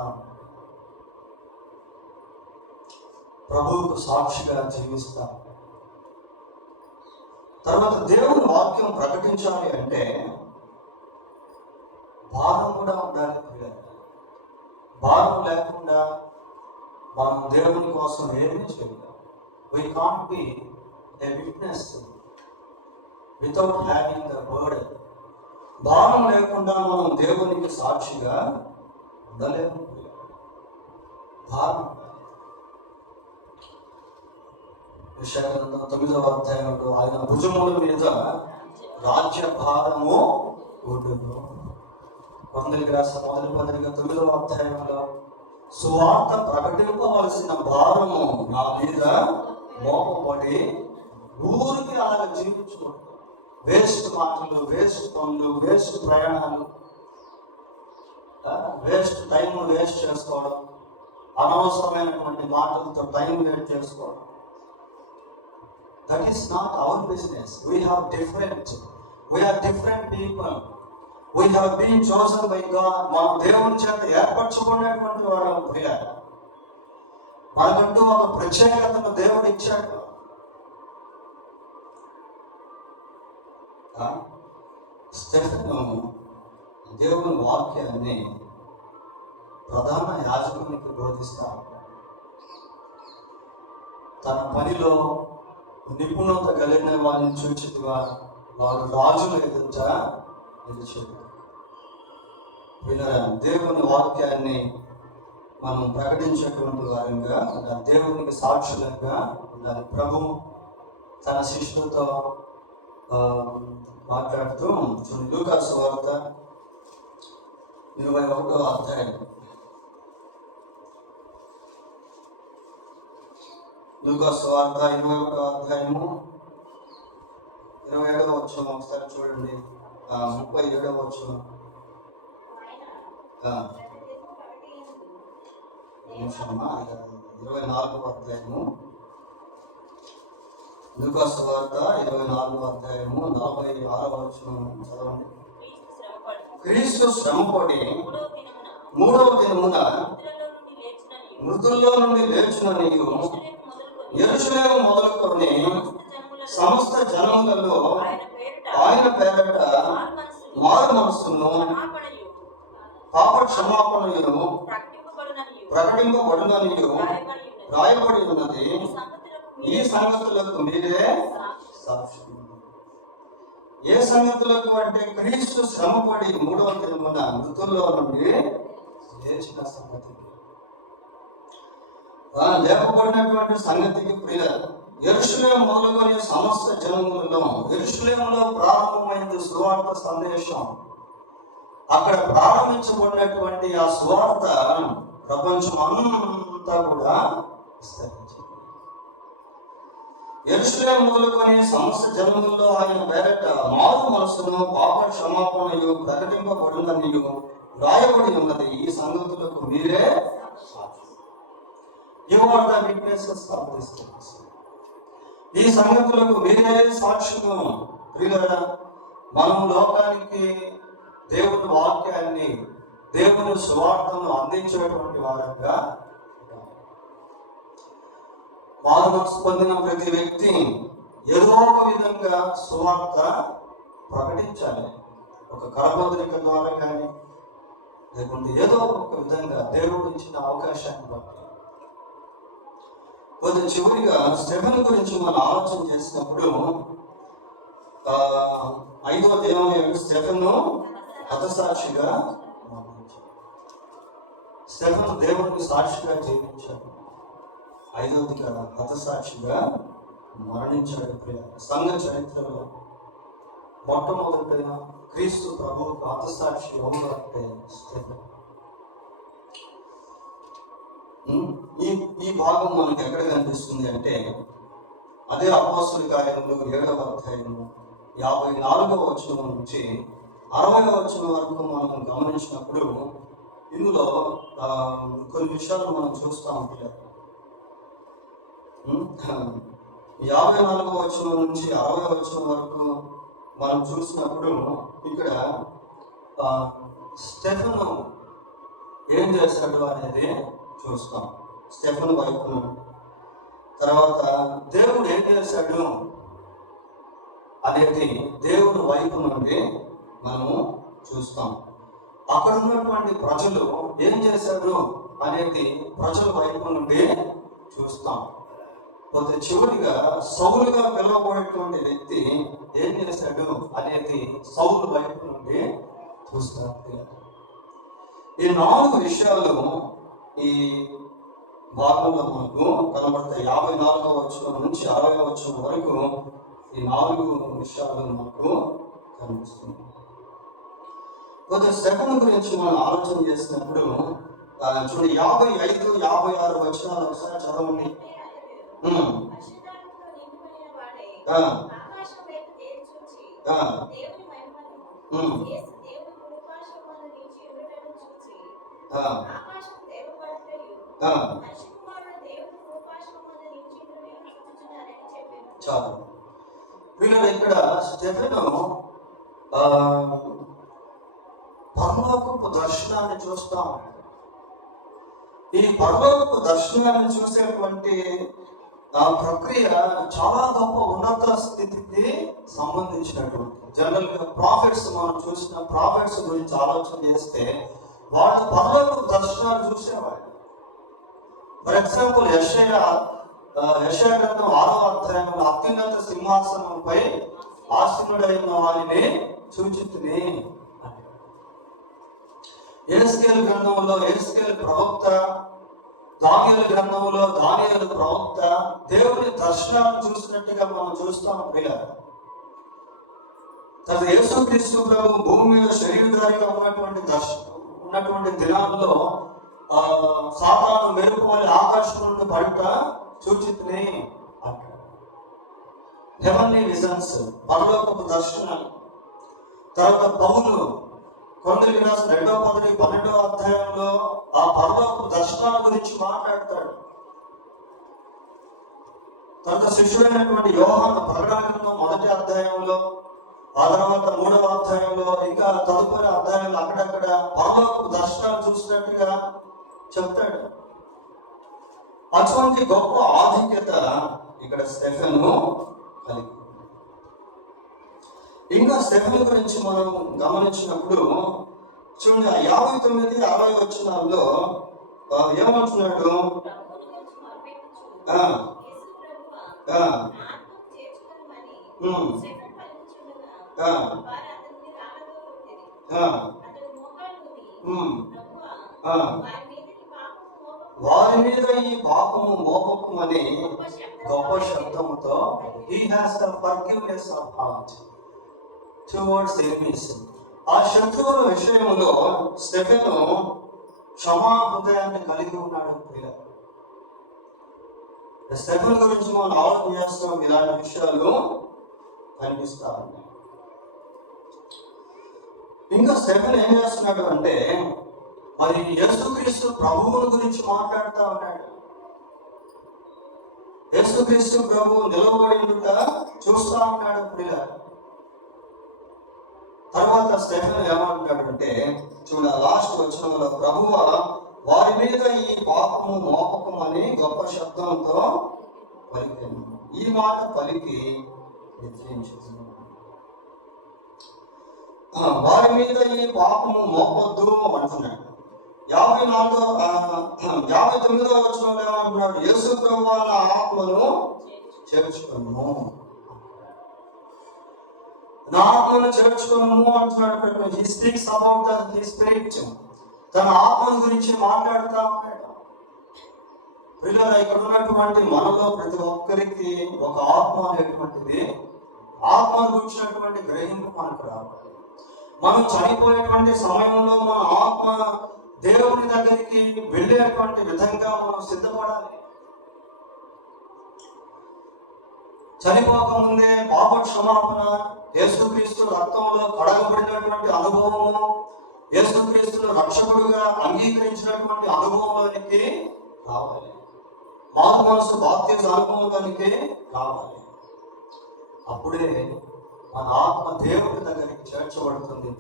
ప్రభువుకు సాక్షిగా జీవిస్తా. తర్వాత దేవుని వాక్యం ప్రకటించాలి అంటే భారం కూడా ఉండాలి. భారం లేకుండా మనం దేవుని కోసం ఏమీ చేయలేం. We can't be a witness without having the burden. భారం లేకుండా మనం దేవునికి సాక్షిగా ఉండలేము. భారం. యెషయా 9వ అధ్యాయంలో ఆయన భుజముల మీద రాజ్య భారము ఉండును. కొందరికి రాసిన మొదటి పత్రిక 9వ అధ్యాయంలో సువార్త ప్రకటింపవలసిన భారము నా మీద మోపబడి ఊరికి అలాగ జీవించుకోవడం. వేస్ట్ మాటలు, వేస్ట్ పనులు, వేస్ట్ ప్రయాణాలు, వేస్ట్ టైం వేస్ట్ చేసుకోవడం, అనవసరమైనటువంటి మాటలతో టైం వేస్ట్ చేసుకోవడం. That is not our business. We are different people. We have been chosen by God. మన దేవుని చేత ఏర్పరచుకున్నటువంటి వాళ్ళం. మనకంటూ ఒక ప్రత్యేకతను దేవుడు ఇచ్చాడు. స్టెఫెను దేవుని వాక్యాన్ని ప్రధాన యాజకునికి బోధిస్తాడు. తన పనిలో నిపుణత కలిగిన వారిని చూచిగా వారు రాజుల ఎదుట నిలిచారు. దేవుని వాక్యాన్ని మనం ప్రకటించేటువంటి వారంగా ఉండాలి. దేవునికి సాక్షులంగా ఉండాలి. ప్రభు తన శిష్యులతో మాట్లాడుతూ లూకాసు వార్త 21వ అధ్యాయం, లూకాసు వార్త 21వ అధ్యాయము 27వ వచనం ఒకసారి చూడండి. 37వ వచనం. నిమిషమ్మా 24వ అధ్యాయము లూకాసు వార్త 24వ అధ్యాయము 46వ వచనం చదవండి. క్రీస్తు శ్రమపడి మూడవ దినమున మృతుల్లో నుండి లేచుననియు యెరూషలేము మొదలుకొని సమస్త జనములలో ఆయన పేరట మారు మనస్సును పాప క్షమాపణను ప్రకటింపబడుననియు రాయబడి ఉన్నది. ఈ సంగతులకు మీరే సాక్షులు. ఏ సంగతులకు అంటే క్రీస్తు శ్రమపడి మూడవ దినమున మృతుల్లో నుండి లేచిన సంగతికి, లేపబడినటువంటి సంగతికి ప్రియ యెరూషలేము మొదలుకొని సమస్త జనములలో, యెరూషలేములో ప్రారంభమైంది సువార్త సందేశం. అక్కడ ప్రారంభించబడినటువంటి ఆ సువార్త ప్రపంచం అంతా కూడా విస్తరించింది. యెరూషలేము మొదలుకొని సమస్త జనములలో ఆయన పేరట మారు మనస్సును పాప క్షమాపణయు ప్రకటింపబడుననియు రాయబడి ఉన్నది. ఈ సంగతులకు మీరే you are the witnesses of this things. ఈ సంగతులకు మీరే సాక్షులు. ప్రియులారా, మనం లోకానికి దేవుని వాక్యాన్ని, దేవుని సువార్తను అందించేటువంటి వారంగా, మారు మనసు పొందిన ప్రతి వ్యక్తి ఏదో ఒక విధంగా సువార్త ప్రకటించాలి. ఒక కరపత్రిక ద్వారా కానీ, లేకుంటే ఏదో ఒక విధంగా దేవుడు ఇచ్చిన అవకాశాన్ని బట్టి. కొంచెం చివరిగా స్టెఫెన్ గురించి మనం ఆలోచన చేసినప్పుడు 5వ అధ్యాయం స్టెఫెన్ హతసాక్షిగా మరణించాడు. స్టెఫెన్ దేవునికి సాక్షిగా జీవించాడు. 5వదిగా హతసాక్షిగా మరణించాడు. సంఘ చరిత్రలో మొట్టమొదటిగా క్రీస్తు ప్రభువుకు హతసాక్షి ఎవరు అంటే స్టెఫెన్. ఈ భాగం మనకి ఎక్కడ కనిపిస్తుంది అంటే అదే అపోస్తలుల కార్యములు 7వ అధ్యాయము 54వ వచనం నుంచి 60వ వచనం వరకు మనం గమనించినప్పుడు ఇందులో కొన్ని విషయాలు మనం చూస్తూ ఉంటాం. 54వ వచనం నుంచి 60వ వచనం వరకు మనం చూసినప్పుడు ఇక్కడ స్టెఫెన్ ఏం చేశాడు అనేది చూస్తాం. స్టెఫెన్ వైపు తర్వాత దేవుడు ఏం చేశాడు అనేది దేవుని వైపు నుండి మనము చూస్తాం. అక్కడ ఉన్నటువంటి ప్రజలు ఏం చేశారు అనేది ప్రజల వైపు నుండి చూస్తాం. పోతే చివరిగా సౌలుగా పిలువబడేటువంటి వ్యక్తి ఏం చేశాడు అనేది సౌలు వైపు నుండి చూస్తాం. ఈ 4 విషయాలు ఈ భాగంలో మనకు కనబడతాయి. 54వ వచనం నుంచి 60వ వచనం వరకు ఈ 4 విషయాలు మనకు కనిపిస్తుంది. కొంచెం స్టెఫెన్ గురించి మనం ఆలోచన చేసినప్పుడు చూడండి, 55, 56 వచనాలు ఒకసారి చదవండి. చాలు. వీళ్ళు ఇక్కడ స్టెఫెను పరలోకపు దర్శనాన్ని చూస్తాం. ఈ పరలోకపు దర్శనాన్ని చూసేటువంటి ఆ ప్రక్రియ చాలా గొప్ప ఉన్నత స్థితికి సంబంధించినటువంటి. జనరల్ గా ప్రాఫిట్స్ మనం చూసిన ప్రాఫిట్స్ గురించి ఆలోచన చేస్తే వాళ్ళు పరలోకపు దర్శనాన్ని చూసేవాళ్ళు. ఫర్ ఎగ్జాంపుల్ యెషయా గ్రంథం 6వ అధ్యాయంలో అత్యున్నత సింహాసనంపై ఆసీనుడైన వారిని సూచిస్తుంది. యెహెజ్కేలు గ్రంథంలో యెహెజ్కేలు ప్రవక్త, దానియేలు గ్రంథంలో దానియేలు ప్రవక్త దేవుని దర్శనాన్ని చూసినట్టుగా మనం చూస్తాం. పిల్లలు తర్వాత యేసుక్రీస్తు ప్రభు భూమి మీద శరీరధారిగా ఉన్నటువంటి దినాల్లో సాతాను మెరుపు వలె ఆకాశం నుండి పడుట సూచితుని అంటాడు. హెవెన్లీ విజన్స్, పరలోకపు దర్శనాలు. తర్వాత పౌలు కొరింథీయులకు రాసిన 2వ పత్రిక 12వ అధ్యాయంలో ఆ పరలోకపు దర్శనాల గురించి మాట్లాడతాడు. తర్వాత శిష్యుడైనటువంటి యోహాను ప్రకటన గ్రంథం 1వ అధ్యాయంలో, ఆ తర్వాత 3వ అధ్యాయంలో, ఇంకా తదుపరి అధ్యాయంలో అక్కడక్కడ పరలోకపు దర్శనాలు చూసినట్టుగా చెప్తాడు. అటువంటి గొప్ప ఆధిక్యత ఇక్కడ స్టెఫెను కలిగి. ఇంకా స్టెఫెను గురించి మనం గమనించినప్పుడు చూడండి, 59, 60 వచనాల్లో ఏమంటున్నాడు? వారి మీద ఈ పాపము మోపకమని గొప్ప శబ్దముతో he has the forgiveness of heart towards enemies. ఆ శత్రువుల విషయంలో స్టెఫెను క్షమా హృదయాన్ని కలిగి ఉన్నాడు. స్టెఫెను గురించి మనం ఆలోచన చేస్తాం, ఇలాంటి విషయాలు కనిపిస్తా ఉన్నాయి. ఇంకా స్టెఫెను ఏం చేస్తున్నాడు అంటే, మరి యేసుక్రీస్తు ప్రభువుని గురించి మాట్లాడుతూ ఉన్నాడు. యేసుక్రీస్తు ప్రభువు నిలవబడి ఉండుట చూస్తా ఉన్నాడు పిల్లలు. తర్వాత స్టెఫెను ఏమంటాడంటే, చూడ లాస్ట్ వచనంలో, ప్రభువా వారి మీద ఈ పాపము మోపకం అని గొప్ప శబ్దంతో పలికాను. ఈ మాట పలికి నిద్రించింది. వారి మీద ఈ పాపము మోపొద్దు అంటున్నాడు. 59వ వచనంలో ఏమంటున్నాడు? యేసు ప్రభువా నా ఆత్మను చేర్చుకొను, నా ఆత్మను చేర్చుకొను అంటున్నాడు. హి స్పీక్స్ అబౌట్ ది స్పిరిట్. తన ఆత్మను గురించి మాట్లాడుతూ ఉన్నాడు. పిల్లలు, ఇక్కడ ఉన్నటువంటి మనలో ప్రతి ఒక్కరికి ఒక ఆత్మ అనేటువంటిది, ఆత్మను గురించినటువంటి గ్రహింపు మనకు రావాలి. మనం చనిపోయేటువంటి సమయంలో మన ఆత్మ దేవుని దగ్గరికి వెళ్ళేటువంటి విధంగా మనం సిద్ధపడాలి. చనిపోకముందే పాప క్షమాపణ, యేసుక్రీస్తు రక్తంలో కడగబడినటువంటి అనుభవము, యేసుక్రీస్తును రక్షకుడుగా అంగీకరించినటువంటి అనుభవంలోనికి రావాలి. మారు మనసు బాప్తిజ అనుభవంలోనికి రావాలి. అప్పుడే మన ఆత్మ దేవుడి దగ్గరికి చేర్చబడుతుంది.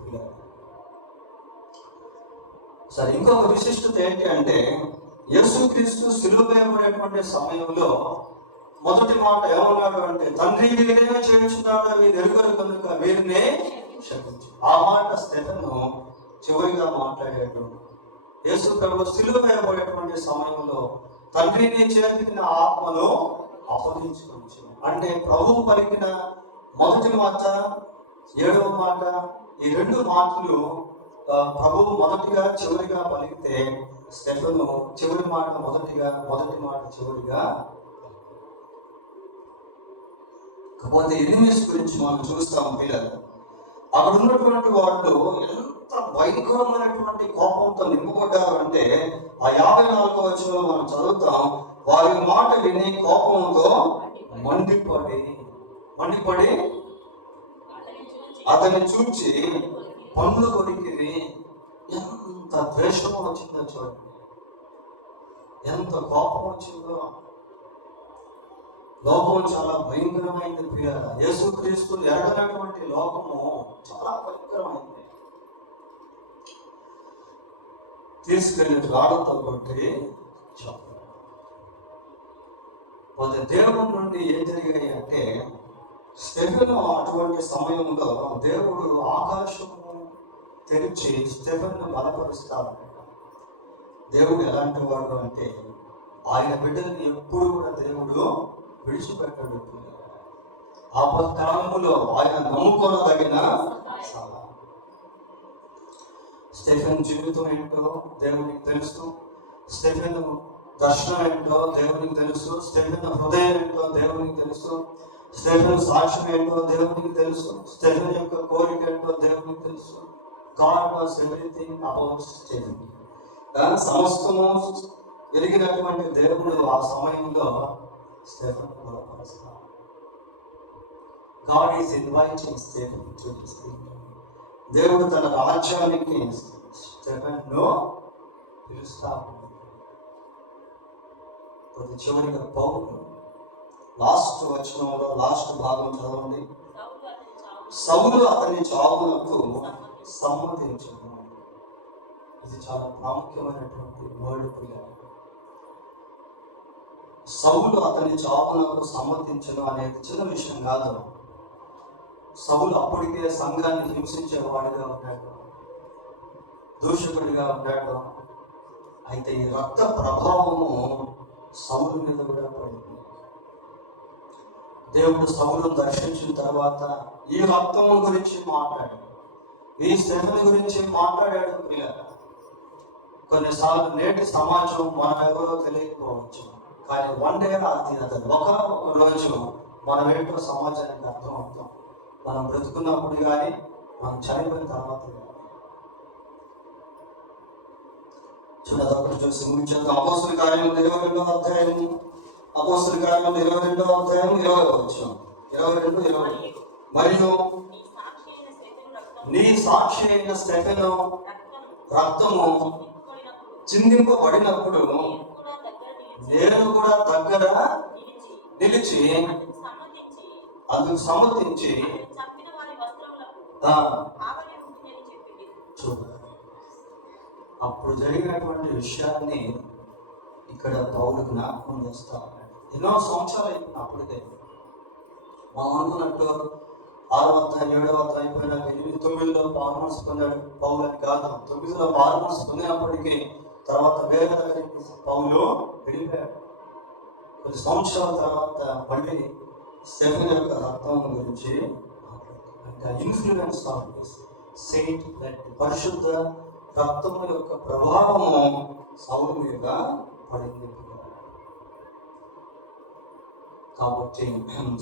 సరే, ఇంకొక విశిష్టత ఏంటి అంటే, యేసుక్రీస్తు సిలువ వేయబడేటువంటి సమయంలో మొదటి మాట ఏమన్నాడు అంటే, తండ్రి వీరినే చేర్చున్నాడు, వీరు ఎరుగరు కనుక వీరినే క్షమించు. ఆ మాట స్టెఫెను చివరిగా మాట్లాడాడు. యేసు ప్రభు సిలువ వేయబడేటువంటి సమయంలో తండ్రిని చేర్చిన ఆత్మను అప్పగించుకోవచ్చు అంటే, ప్రభు పలికిన మొదటి మాట, 7వ మాట, ఈ 2 మాటలు ప్రభువు మొదటిగా చివరిగా పలికితే, స్టెఫెను చివరి మాట మొదటిగా, మొదటి మాట చివరిగా. కాకపోతే ఎనిమిస్ గురించి మనం చూస్తాం పిల్లలు. అక్కడ ఉన్నటువంటి వాళ్ళు ఎంత భయంకరమైనటువంటి కోపంతో నింపుకుంటారు అంటే, ఆ 54వ వచనంలో మనం చదువుతాం, వారి మాట విని కోపంతో మండిపడి అతన్ని చూచి పండ్లు కొరికిరి. ఎంత ద్వేషం వచ్చిందో చూడండి, ఎంత కోపం వచ్చిందో. లోకం చాలా భయంకరమైంది ప్రియాల. యేసుక్రీస్తు ఎరగనటువంటి లోకము చాలా భయంకరమైంది. తీసుకెళ్ళి రాళ్ళతో కొట్టి చెప్పారు. దేవుడి నుండి ఏం జరిగాయి అంటే, స్టెఫెను అటువంటి సమయంలో దేవుడు ఆకాశము తెరిచి స్టెఫెన్ను బలపరుస్తాడు. దేవుడు ఎలాంటి వాడు అంటే, ఆయన బిడ్డల్ని ఎప్పుడు కూడా దేవుడు విడిచిపెట్టాడు. ఆపత్కాలములో ఆయన నమ్ముకోదగిన స్టెఫెన్ జీవితం ఏంటో దేవునికి తెలుసు. స్టెఫెన్ దర్శనం ఏంటో దేవునికి తెలుసు. స్టెఫెన్ హృదయం ఏంటో దేవునికి తెలుసు. స్టెఫెన్ సాక్ష్యం ఏంటో దేవునికి తెలుసు. స్టెఫెన్ యొక్క కోరిక ఏంటో దేవునికి తెలుసు. God knows everything about Stephen. సమస్తము ఎరిగినటువంటి దేవుడు ఆ సమయంలో Stephen బలపరుస్తాడు. God is inviting Stephen to his kingdom. దేవుడు తన రాజ్యానికి స్టెఫెన్ను పిలుస్తాడు. కొద్ది చివరిగా పౌలు లాస్ట్ వచనంలో లాస్ట్ భాగం చదవండి. సౌలు అతని చావునకు సమ్మతించను. ఇది చాలా ప్రాముఖ్యమైనటువంటి వర్డ్ పిల్లలు. సౌలు అతని చావునకు సమ్మతించను అనేది చిన్న విషయం కాదు. సౌలు అప్పటికే సంఘాన్ని హింసించేవాడిగా ఉన్నాడు, దూషకుడిగా ఉన్నాడు. అయితే ఈ రక్త ప్రభావము సౌలు మీద కూడా పడింది. దేవుడు సౌలును దర్శించిన తర్వాత ఈ రక్తము గురించి మాట్లాడాడు, ఈ స్టెఫెను గురించి మాట్లాడాడు. పిల్లలు, కొన్నిసార్లు నేటి సమాజం మనం ఎవరో తెలియకపోవచ్చు, కానీ వన్ డే అది ఒక రోజు మనం ఏంటో సమాజానికి అర్థం అవుతాం. మనం బ్రతుకున్నప్పుడు కానీ మనం చనిపోయిన తర్వాత చూడదొకటి చూసి ముగించేది. అపోస్తుల కార్యము 22వ అధ్యాయం, అపోస్తుల కార్యము 22వ అధ్యాయం 20వ వచనం, 22, 20. మరియు నీ సాక్షి అయిన స్టెఫెను రక్తము చిందింపబడినప్పుడు నేను కూడా దగ్గర నిలిచి అందుకు సమ్మతించి చూడాలి. అప్పుడు జరిగినటువంటి విషయాన్ని ఇక్కడ పౌలు జ్ఞాపకం చేస్తా ఉన్నాడు. ఎన్నో సంవత్సరాలు అయిపోయినా అప్పటికే మనం అనుకున్నట్టు 6వ అధ్యాయం 7వ అధ్యాయం అయిపోయినాక 8, 9లో పాల్మనసు పొందాడు పౌలు అని కాదు. 9లో పాల్మనసు పొందినప్పటికీ తర్వాత వేరే దగ్గరికి పౌలు వెళ్ళిపోయాడు. కొద్ది సంవత్సరాల తర్వాత మళ్ళీ స్టెఫెను యొక్క రక్తం గురించి ఇన్ఫ్లుయెన్స్ ఆఫ్ దిస్ సెయింట్, పరిశుద్ధ రక్తము యొక్క ప్రభావము సౌలు మీద పడింది. కాబట్టి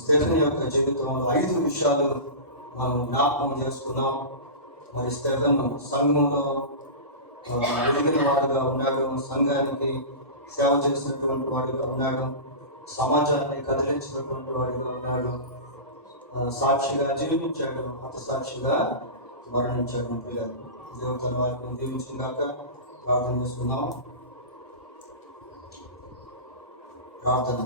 స్టెఫెను యొక్క జీవితంలో 5 విషయాలు మనం జ్ఞాపకం చేసుకున్నాం. మరి స్టెఫెను సంఘంలో ఎదిగిన వాడుగా ఉన్నాడు, సంఘానికి సేవ చేసినటువంటి వాడుగా ఉన్నాడు, సమాజాన్ని కదిలించినటువంటి వాడుగా ఉన్నాడు, సాక్షిగా జీవించాడు, హత సాక్షిగా మరణించాడు. పిల్లలు, దేవతల వారిని దీవించిన కాక ప్రార్థన చేసుకున్నాం. ప్రార్థన.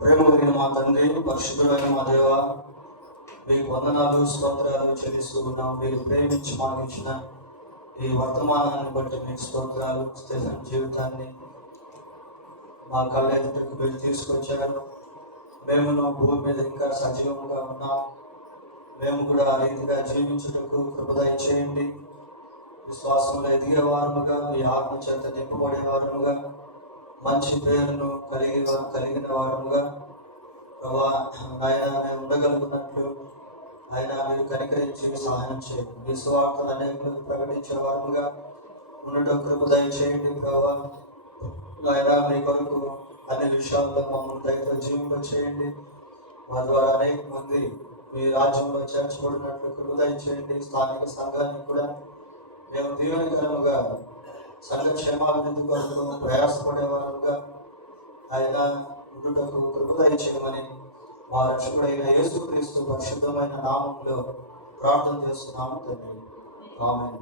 ప్రేమ కలిగిన మా తండ్రి, పరిశుద్ధుడైన మా దేవ, మీకు వందనాలు స్తోత్రాలు చెల్లిస్తున్నాం. మీరు ప్రేమించి మాకు ఇచ్చిన ఈ వర్తమానాన్ని బట్టి మీకు స్తోత్రాలు. స్టెఫెను జీవితాన్ని మా కళ్ళ ఎదుటకు మీరు తీసుకొచ్చారు. మేము భూమి మీద ఇంకా సజీవంగా ఉన్నాం. మేము కూడా ఆ రీతిగా జీవించుటకు కృప దయచేయండి. విశ్వాసంలో ఎదిగేవారముగా, ఈ ఆత్మ చేత నింపబడేవారముగా, మంచి పేరును కలిగిన వారముగా ప్రభా ఆయన మేము ఉండగలుగున్నట్లు ఆయన మీరు కనికరించి సహాయం చేయండి. మీ సువార్తను అనేకులకు ప్రకటించే వారముగా ఉండటం కృప దయచేయండి. ప్రభా ఆయన మీ కొరకు అన్ని విషయాల్లో మమ్మల్ని దయతో జీవింపచేయండి. మా ద్వారా అనేక మంది మీ రాజ్యంలో చేర్చబడినట్లు కృప దయచేయండి. స్థానిక సంఘానికి కూడా మేము దీవెనకరముగా సంఘ క్షేమాభివృద్ధి కొరకు ప్రయాసపడేవారుగా ఆయన ఉండుటకు కృప దయచేయమని మా రక్షకుడైన యేసుక్రీస్తు పరిశుద్ధమైన నామంలో ప్రార్థన చేస్తున్నాము తండ్రి. ఆమేన్.